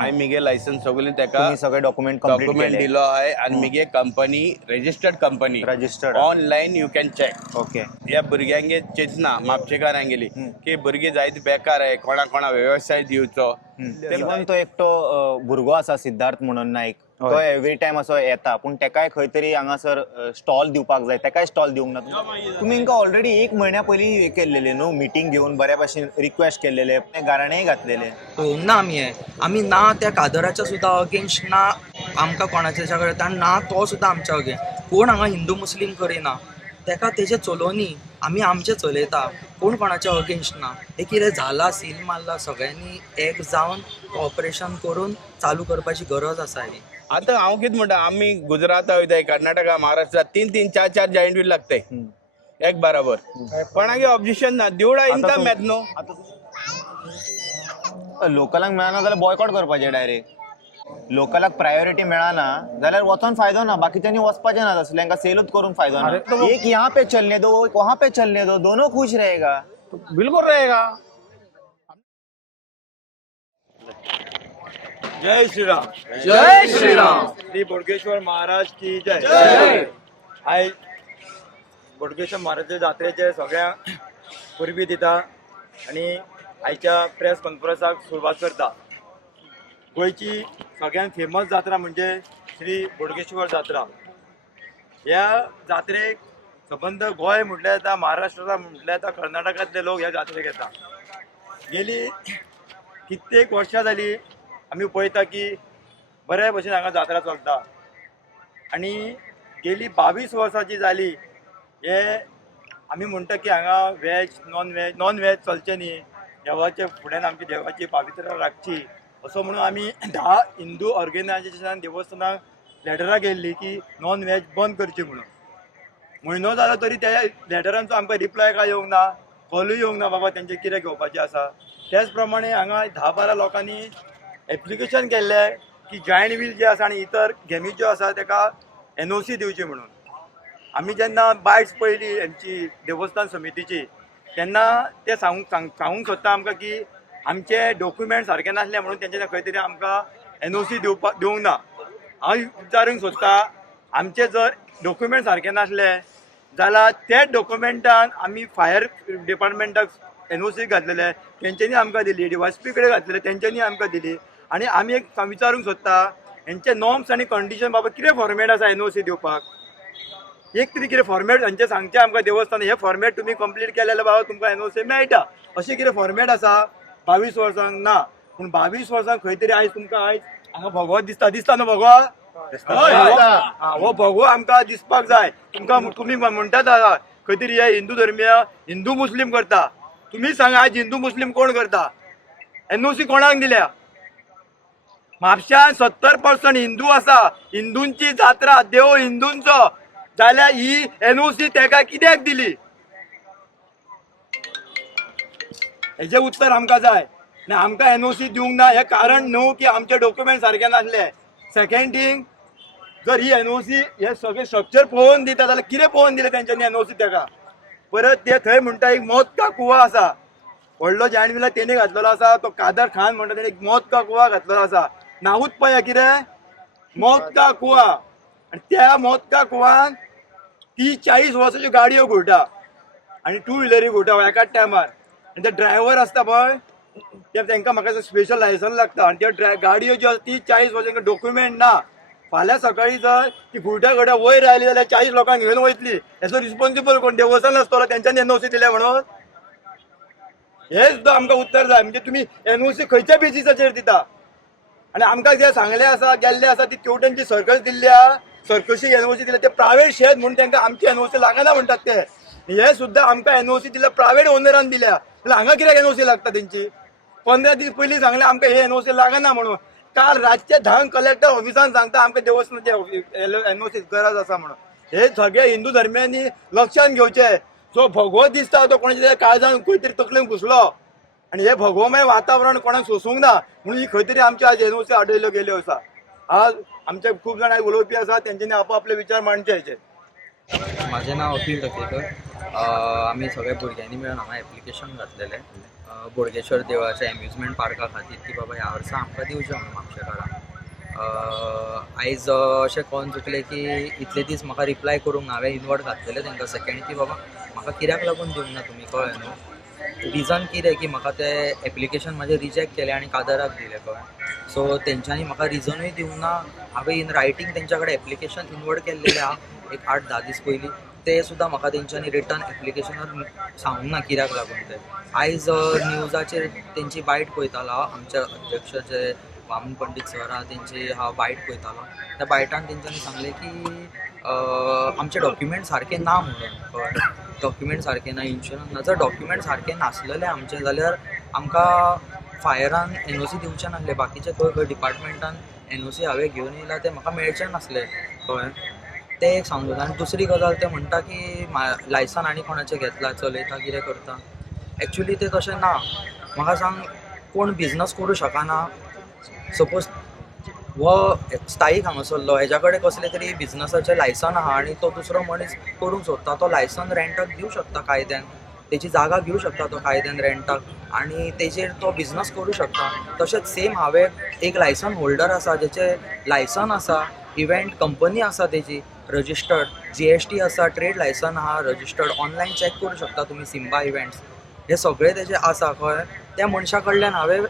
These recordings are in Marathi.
हांवें मिगे लायसन्स सगळी तेका तुम्ही सगळे डॉक्युमेंट कंप्लीट डॉक्युमेंट केले. दिलो आहे आणि मिगे company registered company registered online you can check. Okay. ह्या भुरग्यांगे चिंतना म्हापशेकारांक गेली की भुरगे जायते बेकार आहे, कोणा व्यवसाय दिवचो. इवन तो एकटो भुरगो आसा सिद्धार्थ म्हणून नाईक, तो एवरी टाइम असो येता, पूण तेकाय खंय तरी हांगासर स्टॉल दिवपाक जाय, तेकाय स्टॉल दिवंक ना. तुम्ही हांकां ऑलरेडी 1 म्हयन्या पयलीं हे केल्लेले न्हू, मिटींग घेवन बऱ्या भशेन रिक्वेस्ट केल्लेले, गाराणेय घातलेले. पळोवंक ना आमी ना त्या कादराच्या सुद्दां अगेन्स्ट ना आमकां कोणाच्या कडेन आनी ना तो सुद्दां आमच्या अगेन्स्ट. कोण हांगा हिंदू मुस्लीम करिना, तेका तेजे चलोवनी आमी आमचे चलयता, कोण कोणाच्या अगेन्स्ट ना. हे कितें जाला सील मारला, सगळ्यांनी एक जावन कॉपरेशन करून चालू करपाची गरज आसा. ही आता हांव कितें म्हणटा, आमी गुजराता वयताय, कर्नाटका, महाराष्ट्रा 3-3, 4-4 जॉयंट व्हील लागताय एक बराबर. कोणागे ऑब्जेक्शन ना, देवळा इन्कम येत न्हू. लोकलांक मेळना जाल्यार बॉयकॉट करपाचें डायरेक्ट. लोकलाक प्रायोरिटी मेळना जाल्यार वचोन फायदो ना, बाकीच्यांनी वचपाचें ना, तसले हांकां सेलूच करून फायदो ना. एक यहाँ पे चलने दो, एक वहाँ पे चलने दो, दोनों खुश रहेगा. बिल्कुल रहेगा. जय श्रीराम. जय श्रीराम. श्री बोडगेश्वर महाराज की जय. आयज बोडगेश्वर महाराजाच्या जात्रेचे सगळ्या परबी दिता आणि आयच्या प्रेस कॉन्फरन्साक सुरवात करता. गोंयची सगळ्यात फेमस जात्रा म्हणजे श्री बोडगेश्वर जात्रा. ह्या जात्रेक संबंध गोंय म्हटल्यार येता, महाराष्ट्राचा म्हटल्यार येता, कर्नाटकांतले लोक ह्या जात्रेक येता. गेली कित्येक वर्सां जाली आमी पळयता की बऱ्या भशेन हांगा जात्रा चलता आणि गेली 22 वर्सांची जाली. हे आमी म्हणटा की हांगा वेज नॉन वेज चलचें न्ही, देवाचे फुड्यान आमची देवाची पावित्र्य राखची असो म्हणून आमी 10 हिंदू ऑर्गनायजेशनान देवस्थानाक लेटरां गेल्ली की नॉन वेज बंद करची म्हणून. म्हयनो जालो तरी त्या लेटरांचो आमकां रिप्लाय काय येवंक ना, कॉलूय येवंक ना बाबा तेंचे कितें घेवपाचें आसा. त्याच प्रमाणे हांगा 10-12 लोकांनी एप्लिकेशन केल्लें की जॉयंट व्हील जे आसा आनी इतर गेमी ज्यो आसा तेका NOC दिवची म्हणून. आमी जेन्ना बायट्स पळयली हेंची देवस्थान समितीची तेन्ना ते सांगूंक सोदता आमकां की आमचे डॉक्युमेंट सारके नासले म्हणून तेंच्यानी खंय तरी आमकां NOC दिवंक ना. हांव विचारूंक सोदता, आमचे जर डॉक्युमेंट सारके नासले जाल्यार तेच डॉक्युमेंटान आमी फायर डिपार्टमेंटाक NOC घातलेले, तेंच्यांनी आमकां दिली, DYSP कडेन घातलेले, तेंच्यांनी आमकां दिली. आनी आमी एक विचारूंक सोदता, हेंचे नॉर्म्स आनी कंडिशन बाबा कितें फॉर्मेट आसा NOC दिवपाक. एक तरी कितें फॉर्मेट हांचे सांगचें आमकां देवस्थान, हे फॉर्मेट तुमी कंप्लीट केले जाल्यार बाबा तुमकां NOC मेळटा, अशें कितें फॉर्मेट आसा. 22 वर्सांक ना, पूण 22 वर्सांक खंय तरी आयज तुमकां आयज हांगा भगवत दिसता न्हू. भगवत हो भगवो आमकां दिसपाक जाय. तुम्ही म्हणटात खंय तरी हे हिंदू धर्मीय हिंदू मुस्लीम करता. तुम्ही सांगा आज हिंदू मुस्लीम कोण करता? NOC कोणाक दिल्या? म्हापश्यान 70% हिंदू आसा. हिंदूंची जात्रा, देव हिंदूंचो जाल्यार ही NOC तेका कित्याक दिली? हेजे उत्तर आमकां जाय. आमकां NOC दिवंक ना हे कारण न्हू की आमचे डॉक्युमेंट सारके नासले. सेकंड थिंग, जर ही NOC हे सगळे स्ट्रक्चर पळोवन दिता जाल्यार कितें पळोवन दिले तेंच्यांनी NOC तेका? परत ते थंय म्हणटा एक मौत का कुवा आसा, व्हडलो जॉयंट व्हील तेणी घातलेलो आसा, तो कादर खान म्हणटा तेणी एक मौत का कुवा घातलेलो आसा. नांवूच पळया कितें, मौत का कुवा. आनी त्या मौत का कुवान 30-40 वर्साच्यो गाडयो घुंवटा आनी 2 व्हिलरी घुंवटा एकाच टायमार. आनी ते ड्रायव्हर आसता पळय तेंकां म्हाका स्पेशल लायसन लागता. आनी त्या गाडयो ज्यो 30-40 वर्सांच्यो डॉक्युमेंट ना. फाल्यां सकाळी जर ती घुंवट्या घोड्या वयर आयली जाल्यार 40 लोकांक घेवन वयतली. हेचो रिस्पॉन्सिबल कोण? देवस्थान आसतलो, तेंच्यांनी NOC दिले म्हणून. हे सुद्दां आमकां उत्तर जाय. म्हणजे तुमी NOC खंयच्या बेसिसाचेर दिता? आनी आमकां जे सांगले आसा गेल्ले आसा ती तेवटेंची सर्कस दिल्ल्या, सर्कसी NOC दिल्या, ते प्रायवेट शेत म्हणून तेंकां आमची NOC लागना म्हणटात ते. हे सुद्दां आमकां NOC दिल्या प्रायवेट ओनरान दिल्या, जाल्यार हांगा कित्याक NOC लागता तेंची? 15 दीस पयलीं सांगलें आमकां हे NOC लागना म्हणून. काल रातचे 10 कलेक्टर ऑफिसान सांगता आमकां देवस्थानाचे NOC गरज आसा म्हणून. हे सगळे हिंदू धर्मियांनी लक्षांत घेवचे. जो भगवो दिसता तो कोणाच्या काळजान खंय तरी तकलेन घुसलो आनी हे भगवमय वातावरण कोणाक सोसूंक ना म्हणून ही खंय तरी आमच्या आज NOC आडयल्यो गेल्यो आसा. आज आमचे खूब जाण उलोवपी आसा, तेंच्यांनी आपआपले विचार मांडचे हेचे. माझे नाव अखिल टकेकर. आमी सगळ्या भुरग्यांनी मेळून हांगा एप्लिकेशन घातलेलें बोडगेश्वर देवळाच्या एम्युजमेंट पार्का खातीर की बाबा ह्या वर्सा आमकां दिवचें म्हणून म्हापशेकारांक आयज अशें कळोन चुकलें की इतले दीस म्हाका रिप्लाय करूंक ना. हांवें इनवर्ट घातलेलें तांकां सेकेंड की बाबा म्हाका कित्याक लागून दिवंक ना तुमी कळ्ळें न्हू. रिजन कितें की म्हाका तें एप्लिकेशन म्हाजें रिजेक्ट केलें आनी कादराक दिलें कळ्ळें. सो तेंच्यांनी म्हाका रिजनूय दिवंक ना. हांवें इन रायटींग तेंच्या कडेन एप्लिकेशन इनवर्ट केल्लेलें आहा एक 8-10 दीस पयलीं. ते सुद्दां म्हाका तेंच्यांनी रिटर्न एप्लिकेशनार सांगूंक ना कित्याक लागून तें. आयज न्यूजाचेर तेंची बायट पळयतालो हांव. आमचे अध्यक्ष जे वामन पंडीत सर आहा तेंची हांव बायट पळयतालो. त्या बायटान तेंच्यांनी सांगलें की आमचे डॉक्युमेंट सारके ना म्हणून. डॉक्युमेंट सारके ना, इन्शुरन्स ना. जर डॉक्युमेंट सारके नासलेले आमचे जाल्यार आमकां फायरान NOC दिवचे नासले. बाकीचे खंय डिपार्टमेंटान NOC हांवें घेवन येयला ते म्हाका मेळचे नासले कळ्ळें. ते एक सांगून. आनी दुसरी गजाल ते म्हणटा की लायसन आनी कोणाचें घेतला, चलयता, कितें करता. एक्चुली तें तशें ना. म्हाका सांग, कोण बिजनस करूं शकना. सपोज हो स्थायीक हांगासरलो हेज्या कडेन कसले तरी बिजनसाचें लायसन आहा आनी तो दुसरो मनीस करूंक सोदता, तो लायसन रेंटाक दिवं शकता कायद्यान. तेची जागा घेवं शकता तो कायद्यान रेंटाक आनी तेजेर तो बिजनस करूं शकता. तशेंच सेम हांवें एक लायसन होल्डर आसा जेचें लायसन आसा, इव्हेंट कंपनी आसा तेजी रजिस्टर्ड, GST आसा, ट्रेड लायसन आहा रजिस्टर्ड. ऑनलायन चॅक करूं शकता तुमी सिम्बा इव्हेंट्स. हे सगळे तेजे आसा कळ्ळें. त्या मनशा कडल्यान हांवें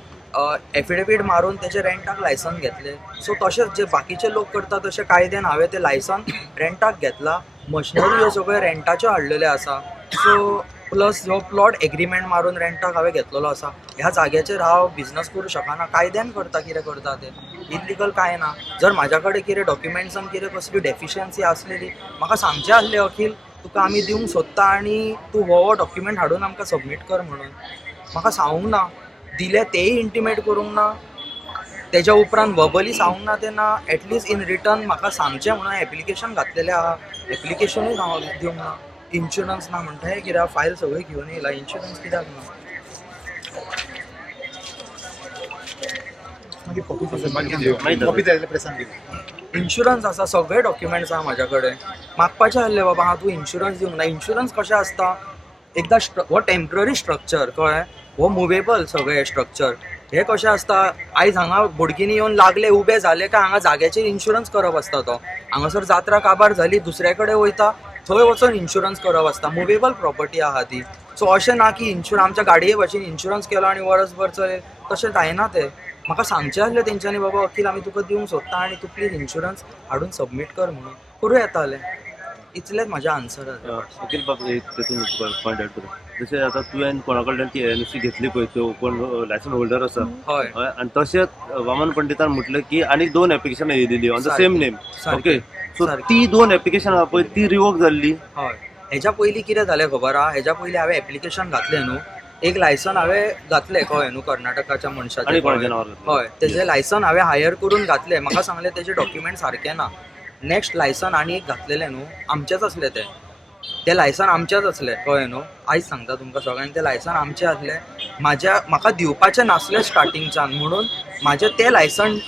एफिडेवीट मारून तेचे रेंटाक लायसन घेतलें. सो तशेंच जे बाकीचे लोक करता तशें कायद्यान हांवें तें लायसन रेंटाक घेतला. मशिनरी ह्यो सगळ्यो रेंटाच्यो हाडलेल्यो आसा. सो प्लस हो प्लॉट एग्रीमेंट मारून रेंटाक हांवें घेतलेलो आसा. ह्या जाग्याचेर हांव बिजनस करूं शकना. कायद्यान करता कितें करता तें, इल्लिगल कांय ना. जर म्हाज्या कडेन कितें डॉक्युमेंट्सान कितें कसली डेफिशियन्सी आसलेली म्हाका सांगचें आसलें अखील तुका आमी दिवंक सोदता आनी तूं हो डॉक्युमेंट हाडून आमकां सबमीट कर म्हणून. म्हाका सांगूंक ना. दिलें तेंय इंटिमेट करूंक ना. तेज्या उपरांत वर्बली सांगूंक ना तें ना. एटलिस्ट इन रिटर्न म्हाका सांगचें म्हणून एप्लिकेशन घातलेलें आहा. एप्लिकेशनूय हांव दिवंक ना. इन्शुरन्स ना म्हणटा हें कित्याक फायल सगळी घेवन येयला, इन्शुरन्स कित्याक ना. इन्शुरन्स आसा, सगळे डॉक्युमेंट्स आहा म्हाज्या कडेन. मागपाचें आसलें बाबा हांव तूं इन्शुरन्स दिवंक ना. इन्शुरन्स कशें आसता, एकदां हो टेम्पररी स्ट्रक्चर कळ्ळें, हो मुवेबल सगळे स्ट्रक्चर. हे कशें आसता, आयज हांगा बोडगिनी येवन लागले, उबे जाले काय हांगा जाग्याचेर इन्शुरन्स करप आसता तो. हांगासर जात्रा काबार जाली, दुसरे कडेन वयता, थंय वचून इन्शुरन्स करप आसता. मुवेबल प्रॉपर्टी आहा ती. सो अशें ना की आमच्या गाडये भशेन इन्शुरन्स केलो आनी वर्सभर चलयत, तशें जायना तें. म्हाका सांगचें आसलें तेंच्यांनी बाबा अखील आमी तुका दिवंक सोदता आनी तूं प्लीज इन्शुरन्स हाडून सबमीट कर म्हणून. करूं येतालें. इतलेंच म्हाजें आन्सर आसा. वकील बाबा तेतून पॉयंट आउट करा. जशें आतां तुवें कोणा कडल्यान ती NOC घेतली पळय, तो कोण लायसन होल्डर आसा, हय आनी तशेंच वामन पंडितान म्हटलें की आनी 2 एप्लिकेशनां येयलेली on the same name. Okay, so ती 2 एप्लिकेशन आहा पळय ती रिवोक जाल्ली. हय, हेज्या पयलीं कितें जालें खबर आहा, हेज्या पयलीं हांवें एप्लिकेशन घातलें न्हू. एक लायसन हांवें घातलें कळ्ळें न्हू कर्नाटकाच्या मनशाचें. आनी कोणाचें नांवार घातलें? हय, तेजें लायसन हांवें हायर करून घातलें. म्हाका सांगलें तेजे डॉक्युमेंट सारके ना. नेक्स्ट लायसन आनी एक घातलेलें न्हू, आमचेंच आसलें तें लायसन आमचेंच आसलें कळ्ळें न्हू. आयज सांगता तुमकां सगळ्यांक, तें लायसन आमचें आसलें. म्हाका दिवपाचें नासलें स्टार्टिंगच्यान म्हणून म्हाजें तें लायसनान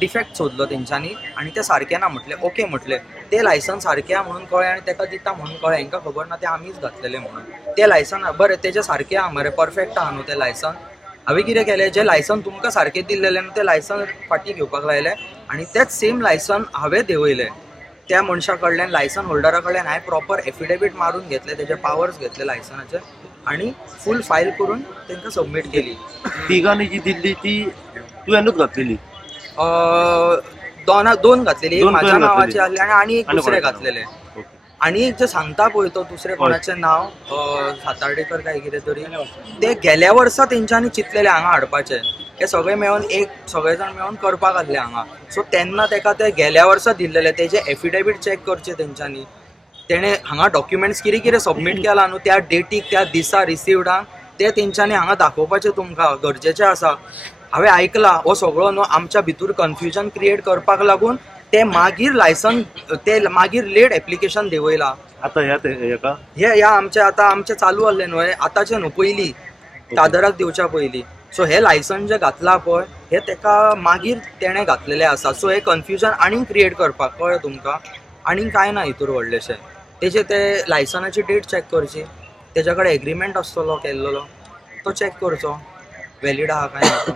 डिफेक्ट सोदलो तेंच्यांनी आनी तें सारकें ना म्हटलें. ओके म्हटलें, तें लायसन सारकें आहा म्हणून कळ्ळें आनी तेका दिता म्हणून कळ्ळें. हांकां खबर ना तें आमीच घातलेलें म्हणून. तें लायसन बरें तेजें सारकें आहा मरे, परफेक्ट आहा न्हू तें लायसन. हांवें कितें केलें, जें लायसन तुमकां सारकें दिल्लेलें न्हू तें लायसन फाटीं घेवपाक लायलें आनी तेंच सेम लायसन हांवें देंवयलें त्या मनशा कडल्यान, लायसन होल्डरा कडल्यान. हांवें प्रॉपर एफिडेवीट मारून घेतले, तेजे पावर्स घेतले लायसनाचे आनी फूल फायल करून तांकां सबमीट केली. तिगांनी जी दिल्ली ती तुवेंनूच घातलेली? 2 घातलेली. एक दोन म्हाज्या तुवें नांवाची घातलेली. आसली आनी एक दुसरें कोणाचें घातलेलें. नांव? ओके. आनी एक जे सांगता पळय तो दुसरें कोणाचें नांव सातार्डेकर काय कितें तरी, ते गेल्या वर्सा तेंच्यांनी चिंतलेलें हांगा हाडपाचें. हे सगळे मेळोन सगळे जाण मेळोन करपाक आसले हांगा. सो तेन्ना तेका ते गेल्या वर्सा दिल्लेले, तेजे एफिडेवीट चॅक करचे तेंच्यांनी. तेणें हांगा डॉक्युमेंट्स कितें कितें सबमीट केला न्हू त्या डेटीक, त्या दिसा रिसिव्डाक, ते तेंच्यांनी हांगा दाखोवपाचें तुमकां गरजेचें आसा. हांवें आयकलां हो सगळो न्हू आमच्या भितूर कन्फ्युजन क्रिएट करपाक लागून ते मागीर लायसन, ते मागीर लेट एप्लिकेशन देंवयलां. आतां हेका हे आमचें चालू आसलें न्हू, आतांचें न्हू, पयलीं कादराक दिवच्या पयलीं. सो हे लायसन जें घातलां पळय हे तेका मागीर तेणें घातलेलें आसा. सो हे कन्फ्युजन आनीक क्रिएट करपाक कळ्ळें तुमकां. आनीक कांय ना हितूर व्हडलेशें. तेजे ते लायसनाची डेट चॅक करची, तेज्या कडेन एग्रीमेंट आसतलो केल्लो, तो चॅक करचो वॅलीड आहा काय ना तो.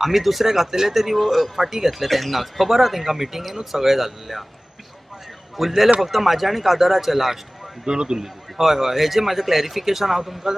आमी दुसरे घातलेले तरी फाटी घेतले तेन्नाच खबर आहा तेंकां मिटिंगेनूच सगळें जाल्लेलें आहा. उरलेले फक्त म्हाजे आनी कादराचे लास्ट. दोनच उरलेली. हय हय हेजे म्हाजें क्लॅरिफिकेशन हांव तुमकां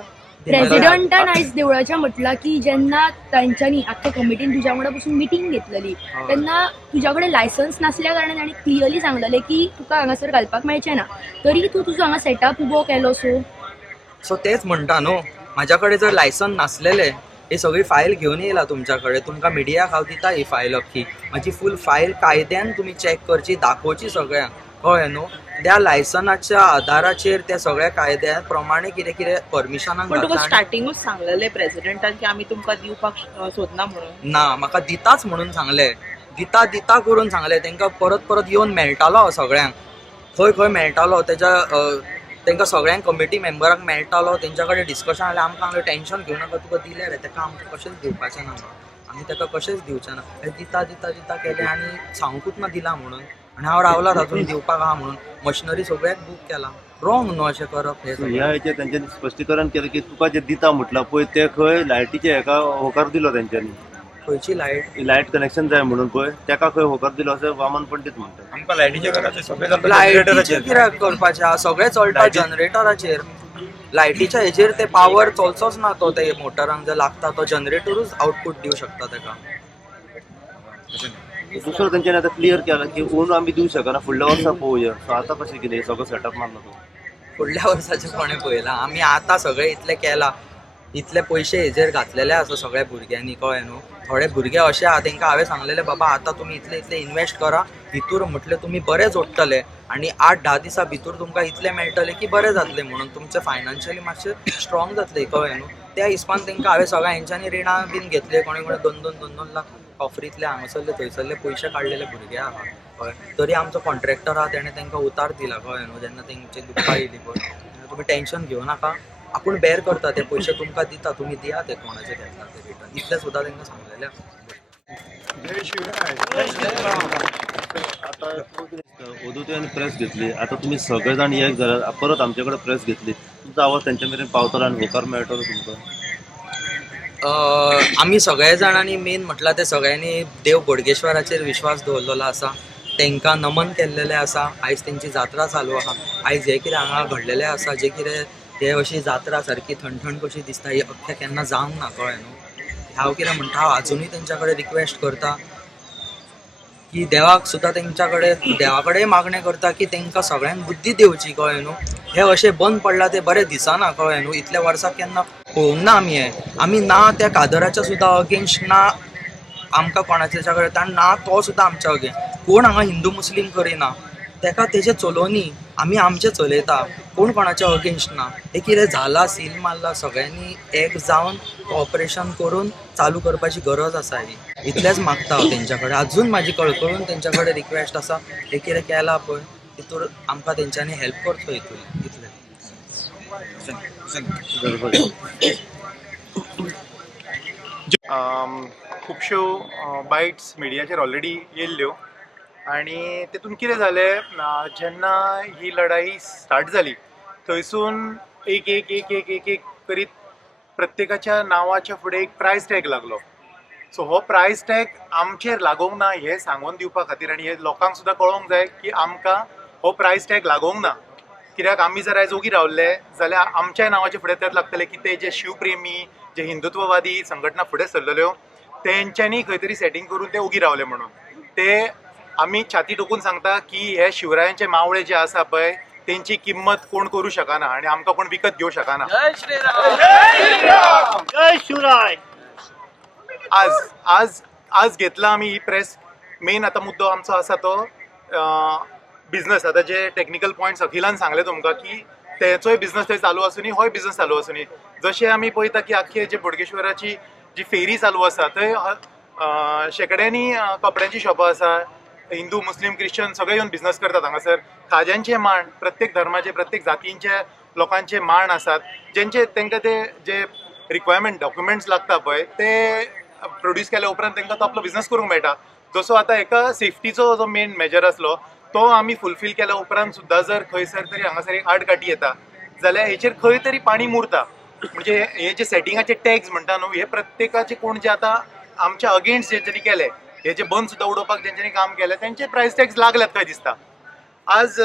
प्रेसिडेंटान आयज देवळाच्या म्हटलं की जेन्ना तांच्यांनी आख्या कमिटीन तुज्या वांगडा बसून मिटींग घेतलेली तेन्ना तुज्या कडेन लायसन्स नासल्या कारणान तांणी क्लियरली सांगलेलें की तुका हांगासर घालपाक मेळचें ना, तरी तूं तुजो हांगा सेटअप उबो केलो सो तेच म्हणटा न्हू, म्हाज्या कडेन जर लायसन नासलेले ही सगळी फायल घेवन येयला तुमच्या कडेन, तुमकां मिडियाक हांव दिता ही फायल अख्खी, म्हाजी फूल फायल कायद्यान तुमी चॅक करची, दाखोवची सगळ्यांक, कळ्ळें न्हू. त्या लायसनाच्या आधाराचेर त्या सगळ्या कायद्या प्रमाणे कितें कितें परमिशनाक पण तुका घातला. स्टार्टिंगूच सांगलेले प्रेसिडेंटान की आमी तुमकां दिवपाक सोदना म्हणून. ना म्हाका दिताच म्हणून सांगलें, दिता दिता करून सांगलें. तांकां परत परत येवन मेळटालो सगळ्यांक, खंय खंय मेळटालो तेज्या तांकां सगळ्यांक कमिटी मेंबरांक मेळटालो, तेंच्या कडेन डिस्कशन जालें. आमकां हांवें टेंशन घेवं नाका, तुका दिलें रे ताका आमकां कशेंच दिवपाचें ना, आमी ताका कशेंच दिवचें ना. दिता दिता दिता केलें आनी सांगूंकूच ना दिला म्हणून, आनी हांव रावला तातूंत दिवपाक आहा म्हणून. मशिनरी सगळ्याक बूक केला. रॉंग न्हू अशें करप हे सगळें. ह्या हेचेर तेंच्यांनी स्पश्टीकरण केलें की तुका जे दिता म्हटलं पळय ते खंय लायटीचे हेका होकार दिलो तेंच्यांनी. खंयची लायट? लायट कनेक्शन जाय म्हणून पळय तेका खंय होकार दिलो अशें वामन पंडित म्हणटा. आमकां लायटीच्या घराचे सगळे लायटीचेर कित्याक करपाचें आहा? सगळें चलता जनरेटराचेर. लायटीच्या हेजेर ते पावर चलचोच ना, तो ते मोटरांक जे लागता तो जनरेटरूच आउटपूट दिवं शकता तेका. दुसरो तेंच्यांनी आतां क्लियर केला की ओन आमी दिवं शकना, फुडल्या वर्सा पळोवया. सो आतां कशें कितें सगळो सेटअप मारला तो. फुडल्या वर्साचें कोणें पळयलां? आमी आतां सगळें इतलें केलां, इतले पयशे हेजेर घातलेले आसा सगळ्या भुरग्यांनी, कळ्ळें न्हू. थोडे भुरगे अशे आहा तांकां हांवें सांगलेलें बाबा आतां तुमी इतले इतले इन्वेस्ट करा, भितूर म्हटलें तुमी बरें जोडटले आनी 8-10 दिसां भितूर तुमकां इतले मेळटले की बरें जातलें म्हणून, तुमचें फायनान्शियली मातशें स्ट्रॉंग जातलें, कळ्ळें न्हू. त्या हिसपान तांकां हांवें सगळ्या हेंच्यांनी रिणां बीन घेतले, कोणे कोणे 2-2 लाख ऑफरींतले हांगासरले थंयसरले पयशे काडलेले भुरगे आहा, कळ्ळें. तरी आमचो कॉन्ट्रॅक्टर आहा तेणें तांकां उतार दिला, कळ्ळें न्हू. जेन्ना तेंची दुकां येयली पळय, तुमी टेंशन घेवं नाका, आपूण बेर करता ते पयशे तुमकां दिता, तुमी दिया ते कोणाचे घेतला ते रिटर्न, इतलें सुद्दां तांकां सांगलेलें. ओदून प्रेस घेतली, आता तुम्ही सगळे जाण एक जाल्यार परत आमच्याकडे प्रेस घेतली, तुमचा आवाज त्यांच्या मेरेन पावतलो आनी होकार मेळटलो तुमकां. आमी सगळे जाणांनी मेन म्हटल्यार ते सगळ्यांनी देव बोडगेश्वराचेर विश्वास दवरलेलो आसा, तांकां नमन केल्लेलें आसा. आयज तेंची जात्रा चालू आहा, आयज हे कितें हांगा घडलेलें आसा, जे कितें हे अशी जात्रा सारकी थंड कशी दिसता, ही अख्ख्या केन्ना जावंक ना, कळ्ळें न्हू. हांव कितें म्हणटा, हांव आजुनूय तेंच्या कडेन रिक्वेस्ट करता की देवाक सुद्दां तेंच्या कडेन देवा कडेन मागणें करता की तांकां सगळ्यांक बुद्धी दिवची, कळ्ळें न्हू. हे अशें बंद पडलां ते बरें दिसना, कळ्ळें न्हू. इतल्या वर्सां केन्ना पळोवंक ना आमी हे. आमी ना त्या कादराच्या सुद्दां अगेन्स्ट, ना आमकां कोणाच्या कडेन ना तो सुद्दां आमच्या अगेन्स्ट. कोण हांगा हिंदू मुस्लीम करिना, तेका तेजे चलोवनी आमी आमचें चलयता, कोण कोणाच्या अगेन्स्ट ना. हे कितें जाला, सील मारला, सगळ्यांनी एक जावन कॉपरेशन करून चालू करपाची गरज आसा ही. इतलेंच मागता हांव तेंच्या कडेन. अजून म्हाजी कळकळून तेंच्या कडेन रिक्वेस्ट आसा, हे कितें केलां पळय तितूर आमकां तेंच्यांनी हेल्प करचो हितून, इतलें. खुबश्यो बायट्स मिडियाचेर ऑलरेडी येयल्ल्यो आनी तेतून कितें जालें, जेन्ना ही लढाई स्टार्ट जाली थंयसून एक एक एक एक एक एक करीत प्रत्येकाच्या नांवाच्या फुडें एक प्रायस टॅग लागलो. सो हो प्रायस टॅग आमचेर लागोंक ना हें सांगून दिवपा खातीर, आनी हे लोकांक सुद्दां कळोंक जाय की आमकां हो प्रायस टॅग लागोंक ना. कित्याक आमी जर आयज ओगी रावले जाल्यार आमच्याय नांवाचे फुडें तेच लागतले की ते जे शिवप्रेमी, जे हिंदुत्ववादी संघटना फुडें सरलेल्यो तेंच्यांनी खंय तरी सेटींग करून ते ओगी रावले म्हणून. ते आमी छाती ठोकून सांगता की हे शिवरायांचे मावळे जे आसा पळय तेंची किंमत कोण करूं शकना आनी आमकां कोण विकत घेवं शकना. जय शिवराय. आज घेतला आमी ही प्रेस. मेन आतां मुद्दो आमचो आसा तो बिझनस. आतां जे टेक्निकल पॉयंट्स अखिलान सांगले तुमकां की तेचोय बिझनस थंय चालू आसूनी, होय बिझनस चालू आसूनी. जशें आमी पळयता की आख्खे जे बोडगेश्वराची जी फेरी चालू आसा थंय शेकड्यांनी कपड्यांची शॉपां आसा, हिंदू मुस्लीम क्रिश्चन सगळे येवन बिझनस करतात हांगासर. खाज्यांचे मांड, प्रत्येक धर्माचे प्रत्येक जातींचे लोकांचे मांड आसात, जेंचे तांकां ते जे रिक्वायरमेंट डॉक्युमेंट्स लागता पळय ते प्रोड्यूस केल्या उपरांत तांकां तो आपलो बिझनस करूंक मेळटा. जसो आतां एका सेफ्टीचो जो मेन मेजर आसलो तो आमी फुलफील केल्या उपरांत सुद्दां जर खंयसर तरी हांगासर एक आडकाठी येता जाल्यार हेचेर खंय तरी पाणी मुरता. म्हणजे हे जे सेटिंगाचे टॅग्स म्हणटा न्हू, हे प्रत्येकाचे कोण जे आता आमच्या अगेन्स्ट जेंच्यांनी केले, हे जे बंद सुद्धा उडोवपाक जेंच्यांनी काम केलें त्यांचे प्राइस टॅग्स लागल्यात काय दिसता. आज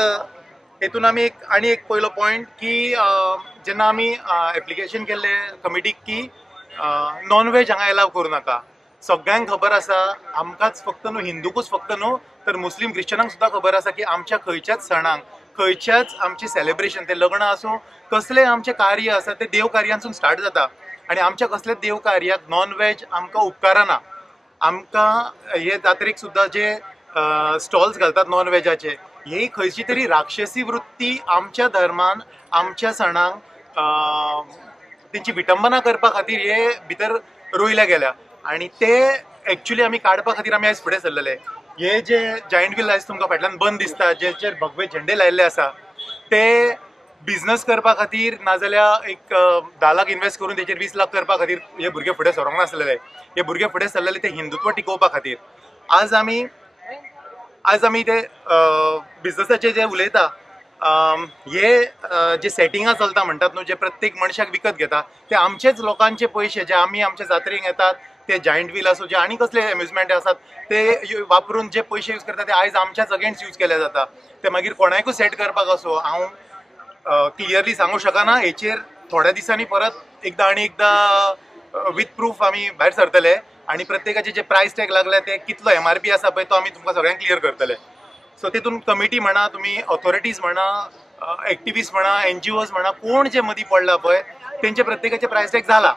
हेतून आमी आनी एक पयलो पॉयंट की जेन्ना आमी एप्लिकेशन केल्ले कमिटीक की नॉन व्हेज हांगा एलाव करूं नाका. सगळ्यांक खबर आसा, आमकांच फक्त न्हू, हिंदूकूच फक्त न्हू तर मुस्लीम क्रिश्चनांक सुद्धा खबर आसा की आमच्या खंयच्याच सणांक, खंयच्याच आमचे सेलिब्रेशन, ते लग्न आसूं कसले आमचे कार्य आसा ते देव कार्यांसून स्टार्ट जाता. आनी आमच्या कसलेच देव कार्याक नॉन व्हेज आमकां उपकारना. आमकां हे जात्रेक सुद्धा जे स्टॉल्स घालतात नॉन व्हेजाचे, ही खंयची तरी राक्षसी वृत्ती आमच्या धर्मान, आमच्या सणांक तेंची विटंबना करपा खातीर हे भितर रोयल्या गेल्या. आनी ते एक्चुली आमी काडपा खातीर आमी आयज फुडें सरलेले. हे जे जायंट व्हील आयज तुमकां फाटल्यान बंद दिसता, जेचेर भगवे झेंडे लायिल्ले आसा, ते बिझनस करपा खातीर नाजाल्यार एक 10 लाख इन्वेस्ट करून तेचेर 20 लाख करपा खातीर हे भुरगे फुडें सरोंक नासलेले. हे भुरगे फुडें सरलेले ते हिंदुत्व टिकोवपा खातीर. आज आमी ते बिझनसाचे जे उलयता, हे जे सेटिंगां चलता म्हणटात न्हू, जे प्रत्येक मनशाक विकत घेता, ते आमचेच लोकांचे पयशे जे आमी आमच्या जात्रेक येतात, ते जायंट व्हील आसूं, जे आनी कसले एम्युजमेंट आसात ते वापरून जे पयशे यूज करता ते आयज आमच्याच अगेन्स्ट यूज केले जाता. ते मागीर कोणाकूय सेट करपाक असो हांव क्लियरली सांगूं शकना. हेचेर थोड्या दिसांनी परत एकदा विथ प्रूफ आमी भायर सरतले आनी प्रत्येकाचे जे प्राइस टॅग लागले ते कितलो MRP आसा पळय तो आमी तुमकां सगळ्यांक क्लियर करतले. सो तितून कमिटी म्हणा, तुमी ऑथॉरिटीज म्हणा, एक्टिविस्ट म्हणा, NGOज म्हणा, कोण जे मदीं पडला पळय तेंचे प्रत्येकाचे प्राइस टॅग जाला.